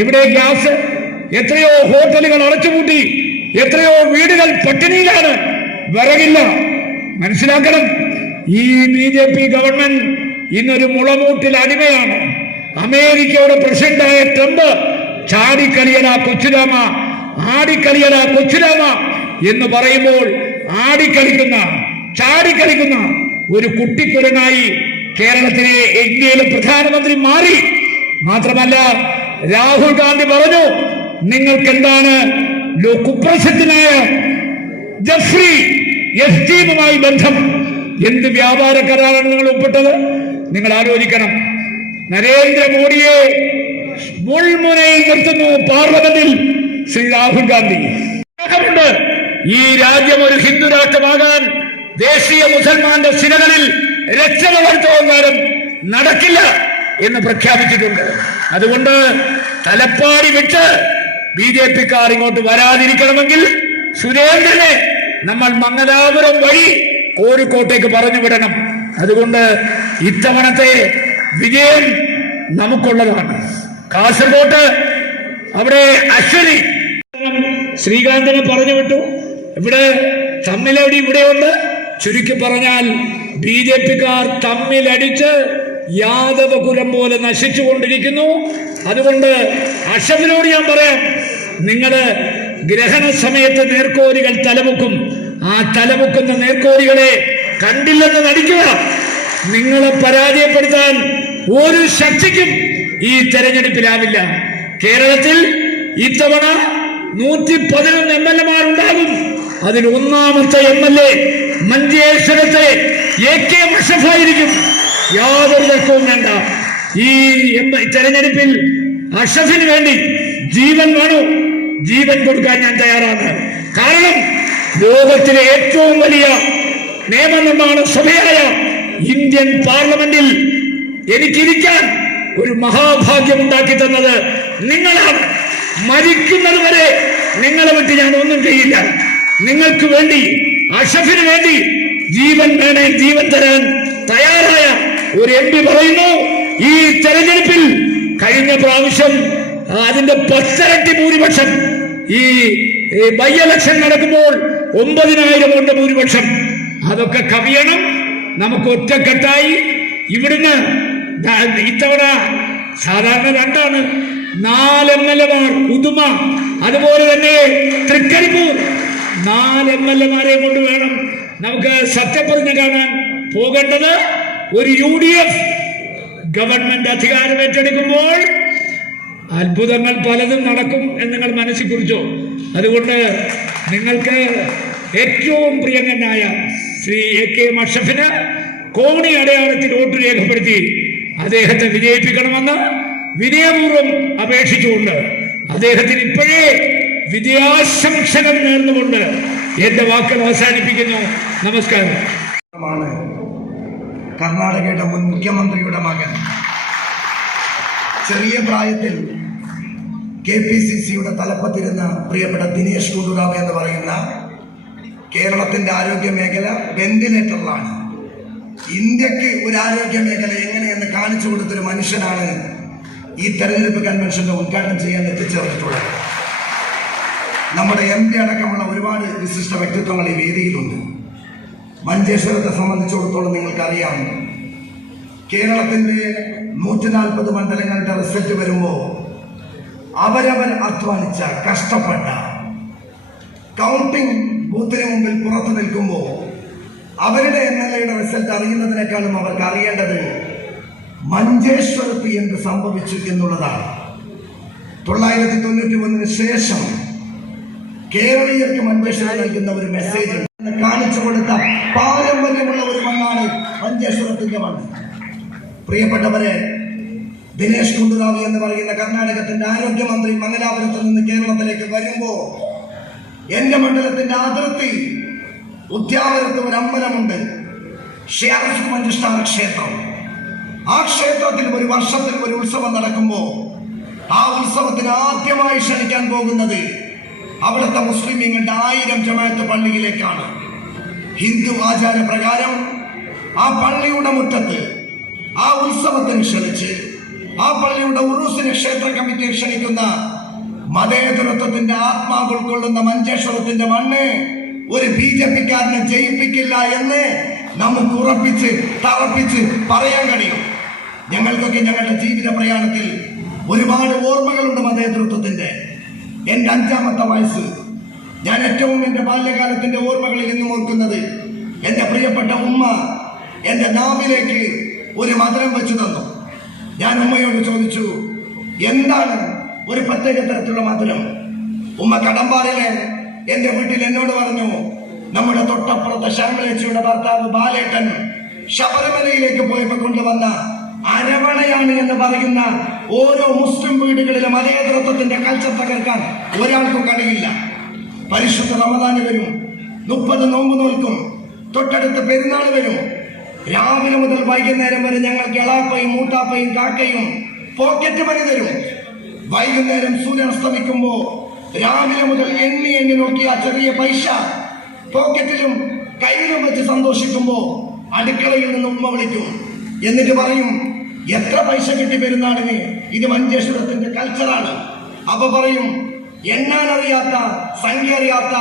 ഇവിടെ ഗ്യാസ്. എത്രയോ ഹോട്ടലുകൾ അടച്ചുപൂട്ടി, എത്രയോ വീടുകൾ പട്ടിണിയിലാണ്, വിറകില്ല. മനസ്സിലാക്കണം, ഈ BJP ഗവൺമെന്റ് ഇന്നൊരു മുളമൂട്ടിൽ അടിമയാണ്. അമേരിക്കയുടെ പ്രസിഡന്റായ ട്രംപ് ചാടിക്കളിയല കൊച്ചുരാമ, ആടിക്കളിയല കൊച്ചുരാമ എന്ന് പറയുമ്പോൾ ആടിക്കളിക്കുന്ന, ചാടിക്കളിക്കുന്ന ഒരു കുട്ടിക്കുരനായി കേരളത്തിലെ ഇന്ത്യയിലെ പ്രധാനമന്ത്രി മാറി. മാത്രമല്ല, രാഹുൽ ഗാന്ധി പറഞ്ഞു, നിങ്ങൾക്ക് എന്താണ് കുപ്രസിദ്ധനായ ജെഫ്രി എസ്റ്റീനുമായി ബന്ധം? എന്ത് വ്യാപാര കരാറാണ് നിങ്ങൾ ഒപ്പിട്ടത്? നിങ്ങൾ ആലോചിക്കണം. നരേന്ദ്രമോദിയെ മുൾമുനയിൽ നിർത്തുന്നു പാർലമെന്റിൽ ശ്രീ രാഹുൽ ഗാന്ധി. ഈ രാജ്യം ഒരു ഹിന്ദു രാഷ്ട്രമാകാൻ ദേശീയ മുസൽമാന്റെ സിരകളിൽ രക്ഷപ്പെടുത്തുവാനും നടക്കില്ല എന്ന് പ്രഖ്യാപിച്ചിട്ടുണ്ട്. അതുകൊണ്ട് തലപ്പാടി വിട്ട് BJP-ക്കാർ ഇങ്ങോട്ട് വരാതിരിക്കണമെങ്കിൽ സുരേന്ദ്രനെ നമ്മൾ മംഗലാപുരം വഴി കോഴിക്കോട്ടേക്ക് പറഞ്ഞു വിടണം. അതുകൊണ്ട് ഇത്തവണത്തെ വിജയം നമുക്കുള്ളതാണ്. കാസർഗോട്ട് അവിടെ അശ്വനി ശ്രീകാന്തിനെ പറഞ്ഞു വിട്ടു. ഇവിടെ തമ്മിലടി ഇവിടെയുണ്ട്. ചുരുക്കി പറഞ്ഞാൽ BJP-ക്കാർ തമ്മിലടിച്ച് യാദവ കുലം പോലെ നശിച്ചുകൊണ്ടിരിക്കുന്നു. അതുകൊണ്ട് അഷഫിനോട് ഞാൻ പറയാം, നിങ്ങള് ഗ്രഹണ സമയത്ത് നേർക്കോലികൾ തലമുക്കും. ആ തലമുക്കുന്ന നേർക്കോലികളെ കണ്ടില്ലെന്ന് നടിക്കുക. നിങ്ങളെ പരാജയപ്പെടുത്താൻ ഒരു ശക്തിക്കും ഈ തെരഞ്ഞെടുപ്പിലാവില്ല. കേരളത്തിൽ ഇത്തവണ 111 MLA-മാരുണ്ടാകും. അതിൽ ഒന്നാമത്തെ MLA മഞ്ചേശ്വരത്തെ AK അഷ്റഫായിരിക്കും. യാതൊരു തർക്കവും വേണ്ട. ഈ തെരഞ്ഞെടുപ്പിൽ അഷ്റഫിന് വേണ്ടി ജീവൻ വേണോ, ജീവൻ കൊടുക്കാൻ ഞാൻ തയ്യാറാണ്. കാരണം ലോകത്തിലെ ഏറ്റവും വലിയ നിയമനിർമ്മാണ സഭയായ ഇന്ത്യൻ പാർലമെന്റിൽ എനിക്കിരിക്കാൻ ഒരു മഹാഭാഗ്യം ഉണ്ടാക്കി തന്നത് നിങ്ങളാണ്. മരിക്കുന്നത് വരെ നിങ്ങളെ വിട്ട് ഞാൻ ഒന്നും ചെയ്യില്ല. നിങ്ങൾക്ക് വേണ്ടി, അഷ്റഫിന് വേണ്ടി ജീവൻ വേണേ ജീവൻ തരാൻ തയ്യാറായ ഒരു MP പറയുന്നു, ഈ തെരഞ്ഞെടുപ്പിൽ കഴിഞ്ഞ പ്രാവശ്യം അതിന്റെ 10 ഇരട്ടി ഭൂരിപക്ഷം, ഈ ബൈ ഇലക്ഷൻ നടക്കുമ്പോൾ 9000 വോട്ട് ഭൂരിപക്ഷം, അതൊക്കെ കവിയണം. നമുക്ക് ഒറ്റക്കെട്ടായി ഇവിടുന്ന് ഇത്തവണ സാധാരണ 2 4 MLA-മാർ, ഉദുമ, അതുപോലെ തന്നെ തൃക്കരിപ്പൂർ 4 MLA-മാരെ കൊണ്ട് വേണം നമുക്ക് സത്യപ്രതിജ്ഞ കാണാൻ പോകേണ്ടത്. ഒരു UDF ഗവൺമെന്റ് അധികാരം ഏറ്റെടുക്കുമ്പോൾ അത്ഭുതങ്ങൾ പലതും നടക്കും എന്ന് നിങ്ങൾ മനസ്സിൽ കുറിച്ചോ. അതുകൊണ്ട് നിങ്ങൾക്ക് ഏറ്റവും പ്രിയങ്കനായ ശ്രീ AK അഷ്റഫിന് കോണി അടയാളത്തിൽ വോട്ട് രേഖപ്പെടുത്തി അദ്ദേഹത്തെ വിജയിപ്പിക്കണമെന്ന് വിനയപൂർവ്വം അപേക്ഷിച്ചുകൊണ്ട് അദ്ദേഹത്തിന് ഇപ്പോഴേ വിജയാശംസകൾ നേർന്നുകൊണ്ട് എന്റെ വാക്കുകൾ അവസാനിപ്പിക്കുന്നു. നമസ്കാരം. കർണാടകയുടെ മുൻ മുഖ്യമന്ത്രിയുടെ മകൻ ചെറിയ പ്രായത്തിൽ KPCCയുടെ തലപ്പത്തിരുന്ന പ്രിയപ്പെട്ട ദിനേശ് ഗുണ്ടുറാവ് എന്ന് പറയുന്ന കേരളത്തിന്റെ ആരോഗ്യ മേഖല വെന്റിലേറ്ററിലാണ്. ഇന്ത്യക്ക് ഒരു ആരോഗ്യ മേഖല എങ്ങനെയെന്ന് കാണിച്ചു കൊടുത്തൊരു മനുഷ്യനാണ് ഈ തെരഞ്ഞെടുപ്പ് കൺവെൻഷന്റെ ഉദ്ഘാടനം ചെയ്യാൻ എത്തിച്ചേർന്നിട്ടുള്ളത്. നമ്മുടെ MP അടക്കമുള്ള ഒരുപാട് വിശിഷ്ട വ്യക്തിത്വങ്ങൾ ഈ വേദിയിലുണ്ട്. മഞ്ചേശ്വരത്തെ സംബന്ധിച്ചിടത്തോളം നിങ്ങൾക്കറിയാം, കേരളത്തിന്റെ 140 മണ്ഡലങ്ങളുടെ റിസൾട്ട് വരുമ്പോൾ അവരവർ അധ്വാനിച്ച, കഷ്ടപ്പെട്ട, കൗണ്ടിംഗ് ബൂത്തിന് മുമ്പിൽ പുറത്തു നിൽക്കുമ്പോൾ അവരുടെ MLA-യുടെ റിസൾട്ട് അറിയുന്നതിനേക്കാളും അവർക്ക് അറിയേണ്ടത് മഞ്ചേശ്വരത്ത് എന്ത് സംഭവിച്ചു എന്നുള്ളതാണ്. 991 ശേഷം കേരളീയർക്ക് മഞ്ചേശ്വരം നൽകുന്ന ഒരു മെസ്സേജ് കാണിച്ചു കൊടുത്ത പാരമ്പര്യമുള്ള ഒരു മണ്ണാണ് മഞ്ചേശ്വരത്തിന്റെ മണ്ണ്. പ്രിയപ്പെട്ടവരെ, ദിനേശ് ഗുണ്ടുറാവ് എന്ന് പറയുന്ന കർണാടകത്തിന്റെ ആരോഗ്യമന്ത്രി മംഗലാപുരത്ത് നിന്ന് കേരളത്തിലേക്ക് വരുമ്പോൾ എന്റെ മണ്ഡലത്തിന്റെ അതിർത്തി ഉദ്യാവരത്ത് ഒരു അമ്പലമുണ്ട്, ക്ഷേത്ര ക്ഷേത്രം. ആ ക്ഷേത്രത്തിൽ ഒരു വർഷത്തിൽ ഒരു ഉത്സവം നടക്കുമ്പോൾ ആ ഉത്സവത്തിന് ആദ്യമായി ക്ഷണിക്കാൻ പോകുന്നത് അവിടുത്തെ മുസ്ലിമീങ്ങളുടെ 1000 ജമാഅത്ത് പള്ളിയിലേക്കാണ്. ഹിന്ദു ആചാരപ്രകാരം ആ പള്ളിയുടെ മുറ്റത്ത് ആ ഉത്സവത്തിന് ക്ഷണിച്ച് ആ പള്ളിയുടെ ഉറൂസിന് ക്ഷേത്ര കമ്മിറ്റി ക്ഷണിക്കുന്ന മതേതരത്വത്തിന്റെ ആത്മാവ് ഉൾക്കൊള്ളുന്ന മഞ്ചേശ്വരത്തിന്റെ മണ്ണ് ഒരു BJP-കാരനെ ജയിപ്പിക്കില്ല എന്ന് നമുക്ക് ഉറപ്പിച്ച് തറപ്പിച്ച് പറയാൻ കഴിയും. ഞങ്ങൾക്കൊക്കെ ഞങ്ങളുടെ ജീവിത പ്രയാണത്തിൽ ഒരുപാട് ഓർമ്മകളുണ്ട് മതേതൃത്വത്തിന്റെ. എൻ്റെ 5ാമത്തെ വയസ്സ്, ഞാൻ ഏറ്റവും എൻ്റെ ബാല്യകാലത്തിന്റെ ഓർമ്മകളിൽ എന്നും ഓർക്കുന്നത് എൻ്റെ പ്രിയപ്പെട്ട ഉമ്മ എൻ്റെ നാവിലേക്ക് ഒരു മധുരം വെച്ചു തന്നു. ഞാൻ ഉമ്മയോട് ചോദിച്ചു, എന്താണ് ഒരു പ്രത്യേക തരത്തിലുള്ള മധുരം? ഉമ്മ കടമ്പാറിലെ എൻ്റെ വീട്ടിൽ എന്നോട് പറഞ്ഞു, നമ്മുടെ തൊട്ടപ്പുറത്തെ ശർമ്മലേച്ചിയുടെ ഭർത്താവ് ബാലേട്ടൻ ശബരിമലയിലേക്ക് പോയപ്പോൾ കൊണ്ടുവന്ന അരവണയാണ് എന്ന് പറയുന്ന ഓരോ മുസ്ലിം വീടുകളിലും മതേതരത്വത്തിന്റെ കൾച്ചർ തകർക്കാൻ ഒരാൾക്കും കഴിയില്ല. പരിശുദ്ധ റമദാന് വരും, 30 നോമ്പ് നോൽക്കും, തൊട്ടടുത്ത് പെരുന്നാൾ വരും. രാവിലെ മുതൽ വൈകുന്നേരം വരെ ഞങ്ങൾക്ക് എളാപ്പയും മൂട്ടാപ്പയും കാക്കയും പോക്കറ്റ് മണി തരും. വൈകുന്നേരം സൂര്യൻ അസ്തമിക്കുമ്പോ രാവിലെ മുതൽ എണ്ണി നോക്കിയ ചെറിയ പൈസ പോക്കറ്റിലും കയ്യിലും വെച്ച് സന്തോഷിക്കുമ്പോ അടുക്കളയിൽ നിന്ന് ഉമ്മ വിളിക്കും. എന്നിട്ട് പറയും, എത്ര പൈസ കിട്ടി പെരുന്നാളിന്? ഇത് മഞ്ചേശ്വരത്തിന്റെ കൾച്ചറാണ്. അപ്പൊ പറയും, എണ്ണാൻ അറിയാത്ത, സംഖ്യ അറിയാത്ത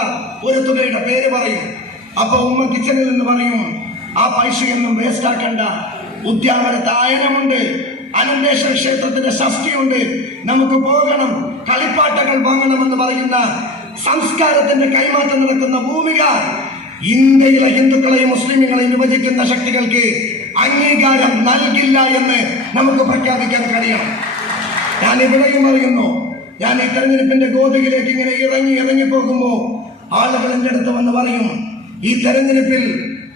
ഒരു തുകയുടെ പേര് പറയും. അപ്പൊ ഉമ്മ കിച്ചണിൽ നിന്ന് പറയും, ആ പൈസയൊന്നും വേസ്റ്റ് ആക്കണ്ട, ഉദ്യാവനത്തെ ആയനമുണ്ട്, അനന്തേശ്വര ക്ഷേത്രത്തിന്റെ ഷഷ്ടിയുണ്ട്, നമുക്ക് പോകണം, കളിപ്പാട്ടങ്ങൾ വാങ്ങണമെന്ന് പറയുന്ന സംസ്കാരത്തിന്റെ കൈമാറ്റം നടക്കുന്ന ഭൂമിക ഇന്ത്യയിലെ ഹിന്ദുക്കളെയും മുസ്ലിമുകളെയും വിഭജിക്കുന്ന ശക്തികൾക്ക് അംഗീകാരം നൽകില്ല എന്ന് നമുക്ക് പ്രഖ്യാപിക്കാൻ കഴിയണം. ഞാൻ ഇവിടെയും പറയുന്നു, ഞാൻ ഈ തെരഞ്ഞെടുപ്പിന്റെ ഗോതയിലേക്ക് ഇങ്ങനെ ഇറങ്ങി പോകുമ്പോൾ ആളുകൾ എൻ്റെ അടുത്ത് വന്ന് പറയും, ഈ തെരഞ്ഞെടുപ്പിൽ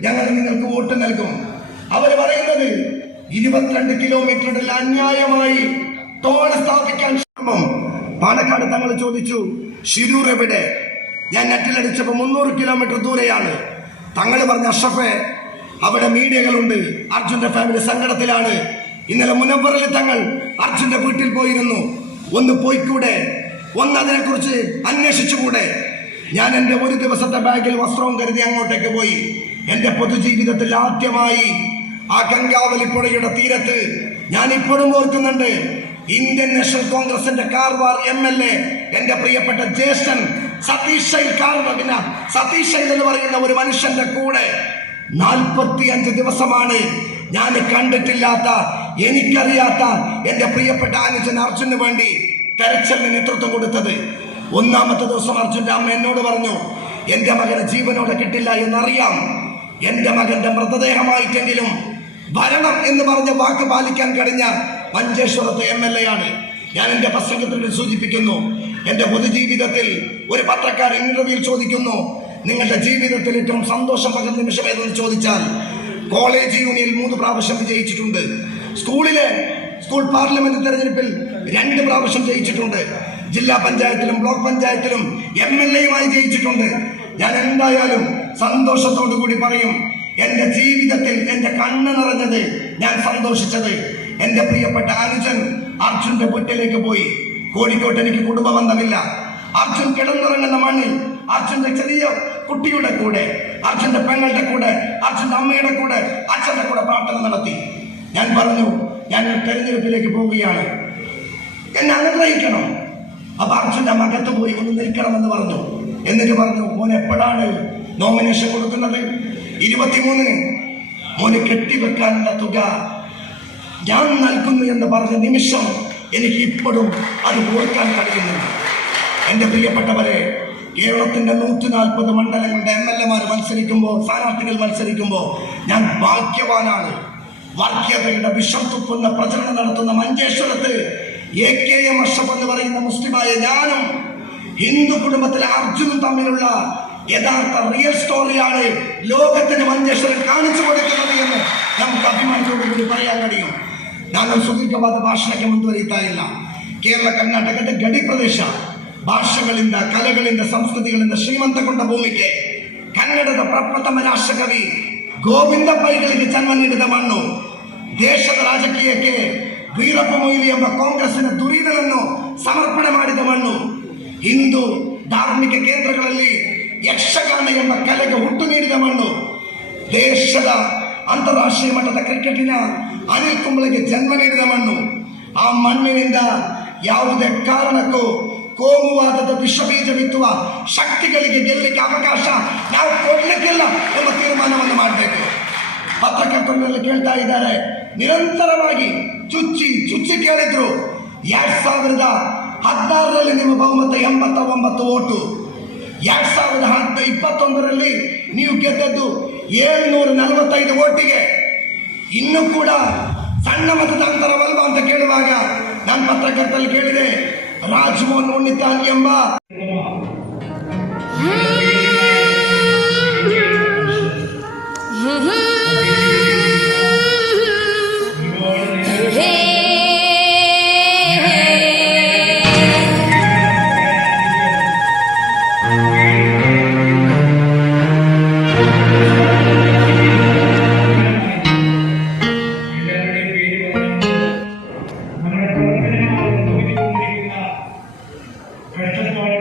ഞങ്ങൾ നിങ്ങൾക്ക് വോട്ട് നൽകും. അവർ പറയുന്നത് 22 കിലോമീറ്ററിൽ അന്യായമായി ടോൾ സ്ഥാപിക്കാൻ ശ്രമം. പാലക്കാട് തങ്ങൾ ചോദിച്ചു ശിരൂർ എവിടെ? ഞാൻ നെറ്റിലടിച്ചപ്പോൾ 300 കിലോമീറ്റർ ദൂരെയാണ്. തങ്ങൾ പറഞ്ഞ അഷ്റഫെ, അവിടെ മീഡിയകളുണ്ട്, അർജുന്റെ ഫാമിലി സങ്കടത്തിലാണ്. ഇന്നലെ മുനവ്വറിൽ തങ്ങൾ അർജുന്റെ വീട്ടിൽ പോയിരുന്നു. ഒന്ന് പോയിക്കൂടെ? ഒന്ന് അതിനെക്കുറിച്ച് അന്വേഷിച്ചുകൂടെ? ഞാൻ എൻ്റെ ഒരു ദിവസത്തെ ബാഗിൽ വസ്ത്രവും കരുതി അങ്ങോട്ടേക്ക് പോയി. എൻ്റെ പൊതുജീവിതത്തിൽ ആദ്യമായി ആ ഗംഗാവലിപ്പുഴയുടെ തീരത്ത് ഞാൻ ഇപ്പോഴും ഓർക്കുന്നുണ്ട്, ഇന്ത്യൻ നാഷണൽ കോൺഗ്രസിന്റെ കാർവാർ MLA എന്റെ പ്രിയപ്പെട്ട ജ്യേഷ്ഠൻ സതീഷ് സതീഷ് എന്ന് പറയുന്ന ഒരു മനുഷ്യന്റെ കൂടെ 45 ദിവസമാണ് ഞാൻ കണ്ടിട്ടില്ലാത്ത, എനിക്കറിയാത്ത എന്റെ പ്രിയപ്പെട്ട അനുജൻ അർജുന് വേണ്ടി തെരച്ചിലിന് നേതൃത്വം കൊടുത്തത്. 1ാമത്തെ ദിവസം അർജുന്റെ അമ്മ എന്നോട് പറഞ്ഞു, എന്റെ മകനെ ജീവനോടെ കിട്ടില്ല എന്നറിയാം, എന്റെ മകന്റെ മൃതദേഹമായിട്ടെങ്കിലും ഭരണം എന്ന് പറഞ്ഞ വാക്ക് പാലിക്കാൻ കഴിഞ്ഞ മഞ്ചേശ്വരത്തെ MLA ആണ്. ഞാൻ എന്റെ പ്രസംഗത്തിൽ സൂചിപ്പിക്കുന്നു, എന്റെ പൊതുജീവിതത്തിൽ ഒരു പത്രക്കാരൻ ഇന്റർവ്യൂവിൽ ചോദിക്കുന്നു, നിങ്ങളുടെ ജീവിതത്തിൽ ഏറ്റവും സന്തോഷം പകർന്ന നിമിഷം ഏതെന്ന് ചോദിച്ചാൽ, കോളേജ് യൂണിയനിൽ 3 പ്രാവശ്യം വിജയിച്ചിട്ടുണ്ട്, സ്കൂൾ പാർലമെന്റ് തെരഞ്ഞെടുപ്പിൽ 2 പ്രാവശ്യം ജയിച്ചിട്ടുണ്ട്, ജില്ലാ പഞ്ചായത്തിലും ബ്ലോക്ക് പഞ്ചായത്തിലും MLA-യുമായി ജയിച്ചിട്ടുണ്ട്. ഞാൻ എന്തായാലും സന്തോഷത്തോടു കൂടി പറയും, എന്റെ ജീവിതത്തിൽ എന്റെ കണ്ണ് നിറഞ്ഞത്, ഞാൻ സന്തോഷിച്ചത് എന്റെ പ്രിയപ്പെട്ട അനുജൻ അർജുന്റെ വീട്ടിലേക്ക് പോയി. കോഴിക്കോട്ട് എനിക്ക് കുടുംബ ബന്ധമില്ല. അർജുൻ കിടന്നിറങ്ങുന്ന മണ്ണിൽ അർജുന്റെ ചെറിയ കുട്ടിയുടെ കൂടെ, അർജുന്റെ പെങ്ങളുടെ കൂടെ, അർജുന്റെ അമ്മയുടെ കൂടെ, അച്ഛന്റെ കൂടെ പ്രാർത്ഥന നടത്തി. ഞാൻ പറഞ്ഞു, ഞാൻ തെരഞ്ഞെടുപ്പിലേക്ക് പോവുകയാണ്, എന്നെ അനുഗ്രഹിക്കണം. അപ്പൊ അർജുന്റെ മകത്ത് പോയി ഒന്ന് നിൽക്കണമെന്ന് പറഞ്ഞു. എന്നിട്ട് പറഞ്ഞു, മോൻ എപ്പോഴാണ് നോമിനേഷൻ കൊടുക്കുന്നത്? 23-ന്. മോന് കെട്ടിവെക്കാനുള്ള തുക ഞാൻ നൽകുന്നു എന്ന് പറഞ്ഞ നിമിഷം എനിക്ക് ഇപ്പോഴും അത് ഓർക്കാൻ കഴിയുന്നുണ്ട്. എൻ്റെ പ്രിയപ്പെട്ടവരെ, കേരളത്തിന്റെ 140 മണ്ഡലങ്ങളുടെ MLA-മാർ മത്സരിക്കുമ്പോൾ, സ്ഥാനാർത്ഥികൾ മത്സരിക്കുമ്പോൾ ഞാൻ ഭാഗ്യവാനാണ്. വർഗീയതയുടെ വിഷം തുപ്പുന്ന പ്രചരണം നടത്തുന്ന മഞ്ചേശ്വരത്ത് AKM അഷ്റഫ് എന്ന് പറയുന്ന മുസ്ലിമായ ഞാനും ഹിന്ദു കുടുംബത്തിലെ അർജുനും തമ്മിലുള്ള യഥാർത്ഥ റിയൽ സ്റ്റോറിയാണ് ലോകത്തിന് മഞ്ചേശ്വരൻ കാണിച്ചു കൊടുക്കുന്നത് എന്ന് നമുക്ക് ಅಭಿಮಾನದೊಂದಿಗೆ പറയാൻ കഴിയും. ನಾನು ಸುದೀರ್ಘವಾದ ಭಾಷಣಕ್ಕೆ ಮುಂದುವರಿತಾ ಇಲ್ಲ. ಕೇರಳ ಕರ್ನಾಟಕದ ಗಡಿ ಪ್ರದೇಶ, ಭಾಷೆಗಳಿಂದ, ಕಲೆಗಳಿಂದ, ಸಂಸ್ಕೃತಿಗಳಿಂದ ಶ್ರೀಮಂತಗೊಂಡ ಭೂಮಿಗೆ ಕನ್ನಡದ ಪ್ರಪ್ರಥಮ ರಾಷ್ಟ್ರಕವಿ ಗೋವಿಂದ ಪೈಗಳಿಗೆ ಜನ್ಮ ನೀಡಿದ ಮಣ್ಣು. ದೇಶದ ರಾಜಕೀಯಕ್ಕೆ ವೀರಪ್ಪ ಮೊಯ್ಲಿ ಎಂಬ ಕಾಂಗ್ರೆಸ್ಸಿನ ದುರೀದನನ್ನು ಸಮರ್ಪಣೆ ಮಾಡಿದ ಮಣ್ಣು. ಹಿಂದೂ ಧಾರ್ಮಿಕ ಕೇಂದ್ರಗಳಲ್ಲಿ ಯಕ್ಷಗಾನ ಎಂಬ ಕಲೆಗೆ ಹುಟ್ಟು ನೀಡಿದ ಮಣ್ಣು. ದೇಶದ ಅಂತಾರಾಷ್ಟ್ರೀಯ ಮಟ್ಟದ ಕ್ರಿಕೆಟಿನ ಅನಿಲ್ ಕುಂಬ್ಳೆಗೆ ಜನ್ಮ ನೀಡಿದ ಮಣ್ಣು. ಆ ಮಣ್ಣಿನಿಂದ ಯಾವುದೇ ಕಾರಣಕ್ಕೂ ಕೋಮುವಾದದ ವಿಷಬೀಜ ಬಿತ್ತುವ ಶಕ್ತಿಗಳಿಗೆ ಗೆಲ್ಲಲಿಕ್ಕೆ ಅವಕಾಶ ನಾವು ಕೊಡ್ಲಿಕ್ಕಿಲ್ಲ ಎಂಬ ತೀರ್ಮಾನವನ್ನು ಮಾಡಬೇಕು. ಪತ್ರಕರ್ತರಲ್ಲಿ ಕೇಳ್ತಾ ಇದ್ದಾರೆ, ನಿರಂತರವಾಗಿ ಚುಚ್ಚಿ ಕೇಳಿದ್ರು. 2016ರಲ್ಲಿ ನಿಮ್ಮ ಬಹುಮತ 89 ಓಟು. 2021ರಲ್ಲಿ ನೀವು ಗೆದ್ದದ್ದು 745 ಓಟಿಗೆ. ಇನ್ನೂ ಕೂಡ ಸಣ್ಣ ಮತದಾಂತರವಲ್ವಾ ಅಂತ ಕೇಳುವಾಗ ನಾನು ಪತ್ರಕರ್ತರಲ್ಲಿ ಕೇಳಿದೆ, ರಾಜಮೋಹನ್ ಉಣ್ಣಿತಾನ್ ಎಂಬ കഷ്ടപ്പാട്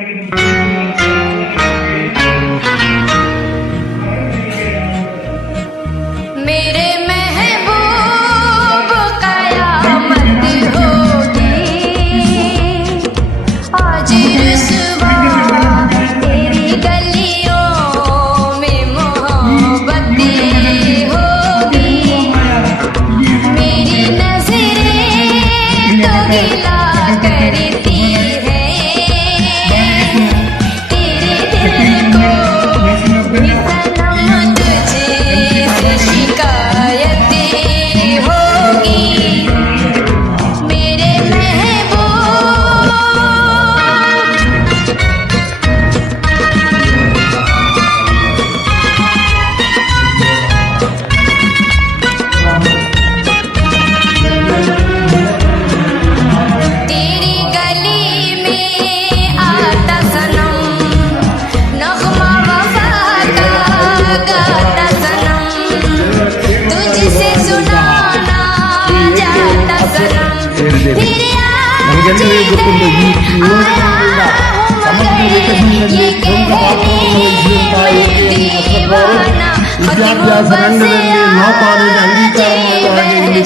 तुझसे सुनाना जाता सनम फिर आज ಗೊತ್ತುಂಟು ಈ ಯುವಕರಿಂದ ಸಮಗ್ರ ವಿಕಸನದಲ್ಲಿ ಪ್ರಮುಖ ವಿದ್ಯಾಭ್ಯಾಸ ರಂಗದಲ್ಲಿ ನಾಪಾಲಿನ ಅಂಗೀಕಾರ ಮಾಡುವ ಹಾಗೆ ಇಲ್ಲಿ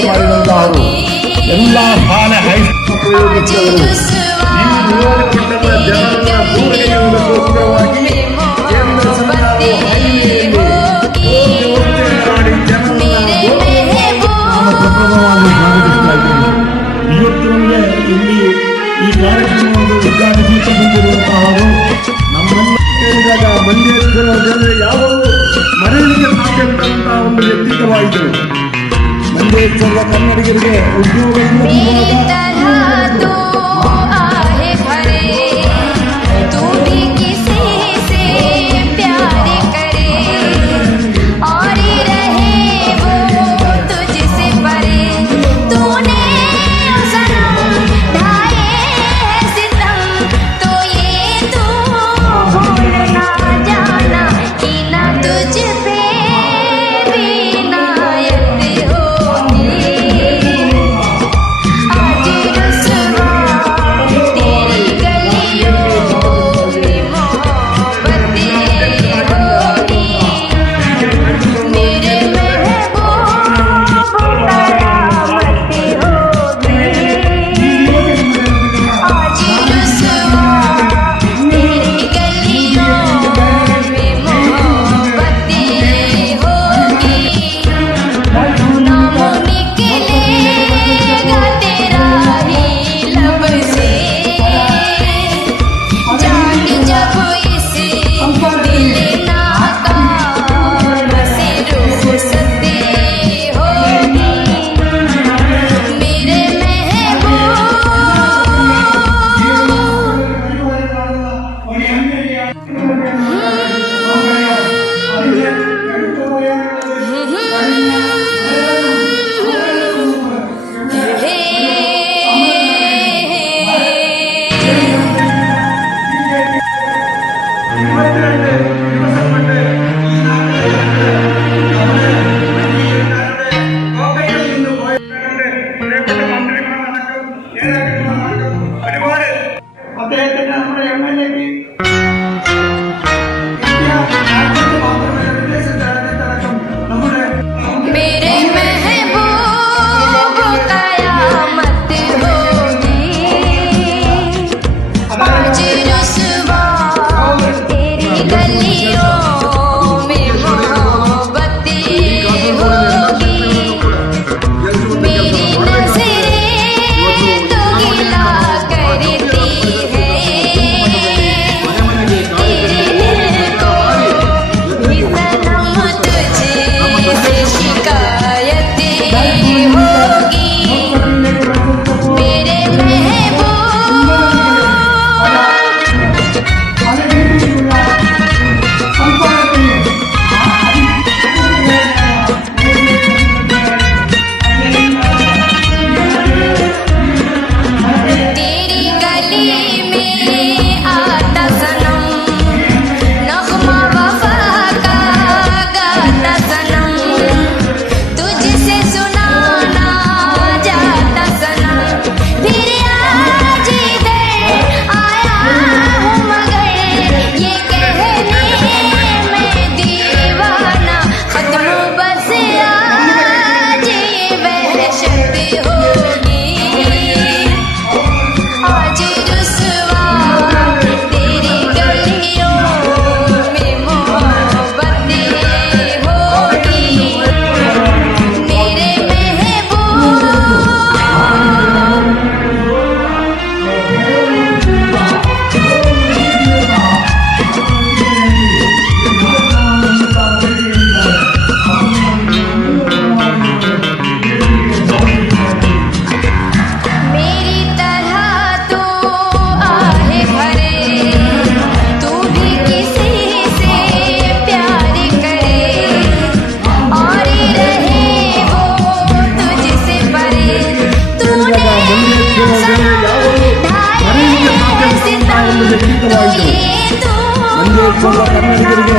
ತೆರೆಯುವಾಗಿ ಮಾಡಿದಂತಹವರು ಎಲ್ಲ ಶಾಲೆ ಹೈಸ್ಕೂಲ್ ಪ್ರಯೋಗಿಸಿದವರು ಈ ನಿಯೋಜಕರ ಜನರ ಪೂರೈಕೆಗೋಸ್ಕರವಾಗಿ ಕೇಂದ್ರ ಸರ್ಕಾರವು ಹಳ್ಳಿಯಲ್ಲಿ ಮಾಡಿ ಜನರನ್ನು ಪ್ರಪ್ರಥಮವಾಗಿ ಸ್ವಾಗತಿಸ್ತಾ ಇದ್ದೇನೆ. ಇವತ್ತು ನಮಗೆ ಇಲ್ಲಿ ಈ ಕಾರ್ಯಕ್ರಮವನ್ನು ಉದ್ಘಾಟಿಸಿ ಬಂದಿರುವಂತಹವರು ನಮ್ಮೆಲ್ಲ ಕೇಳಿದಾಗ ಮಂಡ್ಯೇಶ್ವರ ಜನರು ಯಾವಾಗ ಮರೆಯಲಿಕ್ಕೆ ಸಾಧ್ಯಂತಹ ಒಂದು ವ್ಯಕ್ತಿತ್ವವಾಯಿತು. ಮಂಡ್ಯೇಶ್ವರದ ಕನ್ನಡಿಗರಿಗೆ ಉದ್ಯೋಗದಿಂದ അദ്ദേഹത്തിന് നമ്മുടെ MLA-ക്ക് ಮಂಡ್ಯೇಶ್ವರ ಕನ್ನಡಿಗರಿಗೆ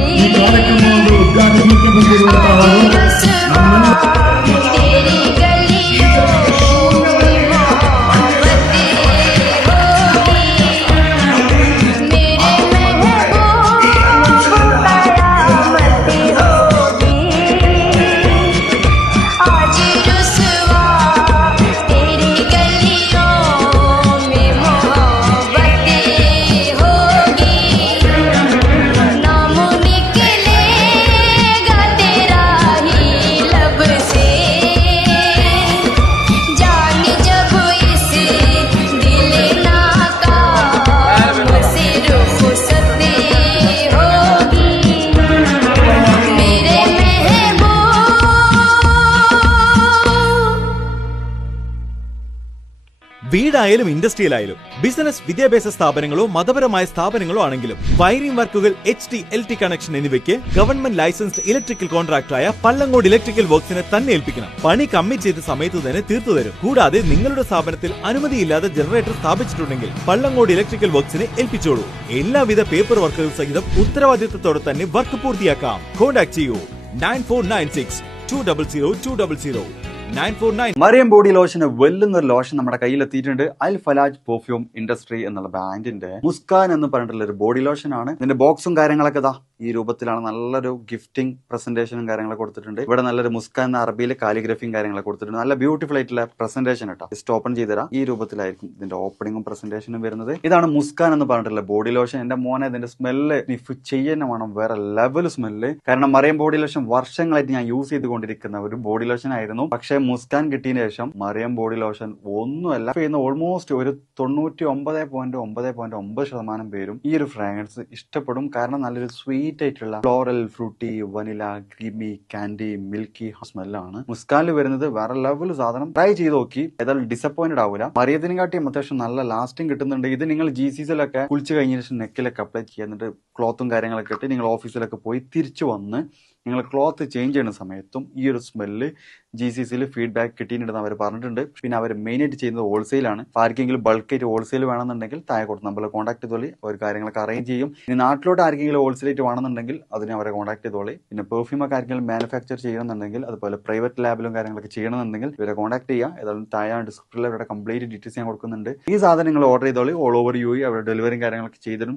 ഈ കാര്യക്രമം ഉദ്ഘാടനയ്ക്ക് तेरी गलियों में मोहब्बतें होगी, मेरे महबूब कयामतें होगी। आज रुसवा तेरी गलियों में मोहब्बतें होगी, नाम निकलेगा तेरा ही लब से, जान जब इस दिल नाकाम से रुखसते होगी, मेरे महबूब। വീടായാലും ഇൻഡസ്ട്രിയിലായാലും ബിസിനസ് വിദ്യാഭ്യാസ സ്ഥാപനങ്ങളോ മതപരമായ സ്ഥാപനങ്ങളോ ആണെങ്കിലും വയറിംഗ് വർക്കുകൾ HT/LT കണക്ഷൻ എന്നിവയ്ക്ക് ഗവൺമെന്റ് ലൈസൻസ്ഡ് ഇലക്ട്രിക്കൽ കോൺട്രാക്ടറായ പള്ളങ്ങോട് ഇലക്ട്രിക്കൽ വർക്സിനെ തന്നെ ഏൽപ്പിക്കണം. പണി കമ്മിറ്റ് ചെയ്ത സമയത്ത് തന്നെ തീർത്തു തരും. കൂടാതെ നിങ്ങളുടെ സ്ഥാപനത്തിൽ അനുമതിയില്ലാതെ ജനറേറ്റർ സ്ഥാപിച്ചിട്ടുണ്ടെങ്കിൽ പള്ളങ്ങോട് ഇലക്ട്രിക്കൽ വർക്സിനെ ഏൽപ്പിച്ചോളൂ. എല്ലാവിധ പേപ്പർ വർക്കുകൾ സഹിതം ഉത്തരവാദിത്തത്തോടെ തന്നെ വർക്ക് പൂർത്തിയാക്കാം. കോൺടാക്ട് ചെയ്യൂ 9496 200 200 949. മറിയം ബോഡി ലോഷന് വെല്ലുന്ന ഒരു ലോഷൻ നമ്മുടെ കയ്യിലെത്തിയിട്ടുണ്ട്. അൽ ഫലാജ് പെർഫ്യൂം ഇൻഡസ്ട്രി എന്നുള്ള ബ്രാൻഡിന്റെ മുസ്കാൻ എന്ന് പറഞ്ഞിട്ടുള്ള ഒരു ബോഡി ലോഷൻ ആണ്. ഇതിന്റെ ബോക്സും കാര്യങ്ങളൊക്കെ ഇതാ ഈ രൂപത്തിലാണ്. നല്ലൊരു ഗിഫ്റ്റിംഗ് പ്രസന്റേഷനും കാര്യങ്ങളൊക്കെ കൊടുത്തിട്ടുണ്ട്. ഇവിടെ നല്ലൊരു മുസ്കാൻ എന്ന അറബിയിൽ കാലിഗ്രഫിയും കാര്യങ്ങളൊക്കെ കൊടുത്തിട്ടുണ്ട്. നല്ല ബ്യൂട്ടിഫുൾ ആയിട്ടുള്ള പ്രസന്റേഷൻ കേട്ടോ. ജസ്റ്റ് ഓപ്പൺ ചെയ്തുതരാം. ഈ രൂപത്തിലായിരിക്കും ഇതിന്റെ ഓപ്പണിംഗും പ്രസന്റേഷനും വരുന്നത്. ഇതാണ് മുസ്കാൻ എന്ന് പറഞ്ഞിട്ടുള്ള ബോഡി ലോഷൻ. എന്റെ മോനെ ഇതിന്റെ സ്മെല്ല് നിഫ് ചെയ്യുന്ന വേണം, വേറെ ലെവൽ സ്മെല്ല്. കാരണം മറിയം ബോഡി ലോഷൻ വർഷങ്ങളായിട്ട് ഞാൻ യൂസ് ചെയ്തുകൊണ്ടിരിക്കുന്ന ഒരു ബോഡി ലോഷൻ ആയിരുന്നു. പക്ഷേ മുസ്കാൻ കിട്ടിയതിനു ശേഷം മറിയം ബോഡി ലോഷൻ ഒന്നുമല്ല ചെയ്യുന്ന ഓൾമോസ്റ്റ് ഒരു 99.9% പേരും ഈ ഒരു ഫ്രാഗ്രൻസ് ഇഷ്ടപ്പെടും. കാരണം നല്ലൊരു സ്വീറ്റ് ആയിട്ടുള്ള floral, fruity, vanilla, creamy, candy, milky സ്മെല്ലാണ് മുസ്കാനിൽ വരുന്നത്. വേറെ ലെവൽ സാധനം. ട്രൈ ചെയ്ത് നോക്കി, ഏതായാലും ഡിസപ്പോയിന്റഡ് ആവില്ല. മറിയത്തിനും കാട്ടിയും അത്യാവശ്യം നല്ല ലാസ്റ്റിംഗ് കിട്ടുന്നുണ്ട്. ഇത് നിങ്ങൾ GCCയിലൊക്കെ കുളിച്ച് കഴിഞ്ഞ ശേഷം നെക്കിലൊക്കെ അപ്ലൈ ചെയ്യുന്നുണ്ട്. ക്ലോത്തും കാര്യങ്ങളൊക്കെ ഇട്ട് നിങ്ങൾ ഓഫീസിലൊക്കെ പോയി തിരിച്ചു വന്ന് നിങ്ങൾ ക്ലോത്ത് ചേഞ്ച് ചെയ്യുന്ന സമയത്തും ഈ ഒരു സ്മെല്ല് GCCയിൽ ഫീഡ്ബാക്ക് കിട്ടിയിട്ടുണ്ടെന്ന് അവർ പറഞ്ഞിട്ടുണ്ട്. പിന്നെ അവർ മെയിനായിട്ട് ചെയ്യുന്നത് ഹോൾസെയിലാണ്. ആർക്കെങ്കിലും ബൾക്കായിട്ട് ഹോൾസെയിൽ വേണമെന്നുണ്ടെങ്കിൽ താഴെ കൊടുത്ത് നമ്മൾ കോൺടാക്ട് ചെയ്തോളി. അവർ കാര്യങ്ങളൊക്കെ അറേഞ്ച് ചെയ്യും. ഇനി നാട്ടിലോട്ട് ആർക്കെങ്കിലും ഹോൾസെയിലായിട്ട് വേണമെന്നുണ്ടെങ്കിൽ അതിനെ അവരെ കോൺടാക്ട് ചെയ്തോളി. പിന്നെ പെർഫ്യൂമൊക്കെ ആർക്കെങ്കിലും മാനുഫാക്ചർ ചെയ്യണമെന്നുണ്ടെങ്കിൽ അതുപോലെ പ്രൈവറ്റ് ലാബിലും കാര്യങ്ങളൊക്കെ ചെയ്യണമെന്നുണ്ടെങ്കിൽ ഇവരെ കോൺടാക്ട് ചെയ്യുക. ഏതായാലും താഴെ ഡിസ്ക്രിപ്ഷനിൽ അവരുടെ കംപ്ലീറ്റ് ഡീറ്റെയിൽസ് ഞാൻ കൊടുക്കുന്നുണ്ട്. ഈ സാധനങ്ങൾ ഓർഡർ ചെയ്തോളി. ഓൾ ഓവർ UAE അവരുടെ ഡെലിവറിയും കാര്യങ്ങളൊക്കെ ചെയ്തിടും.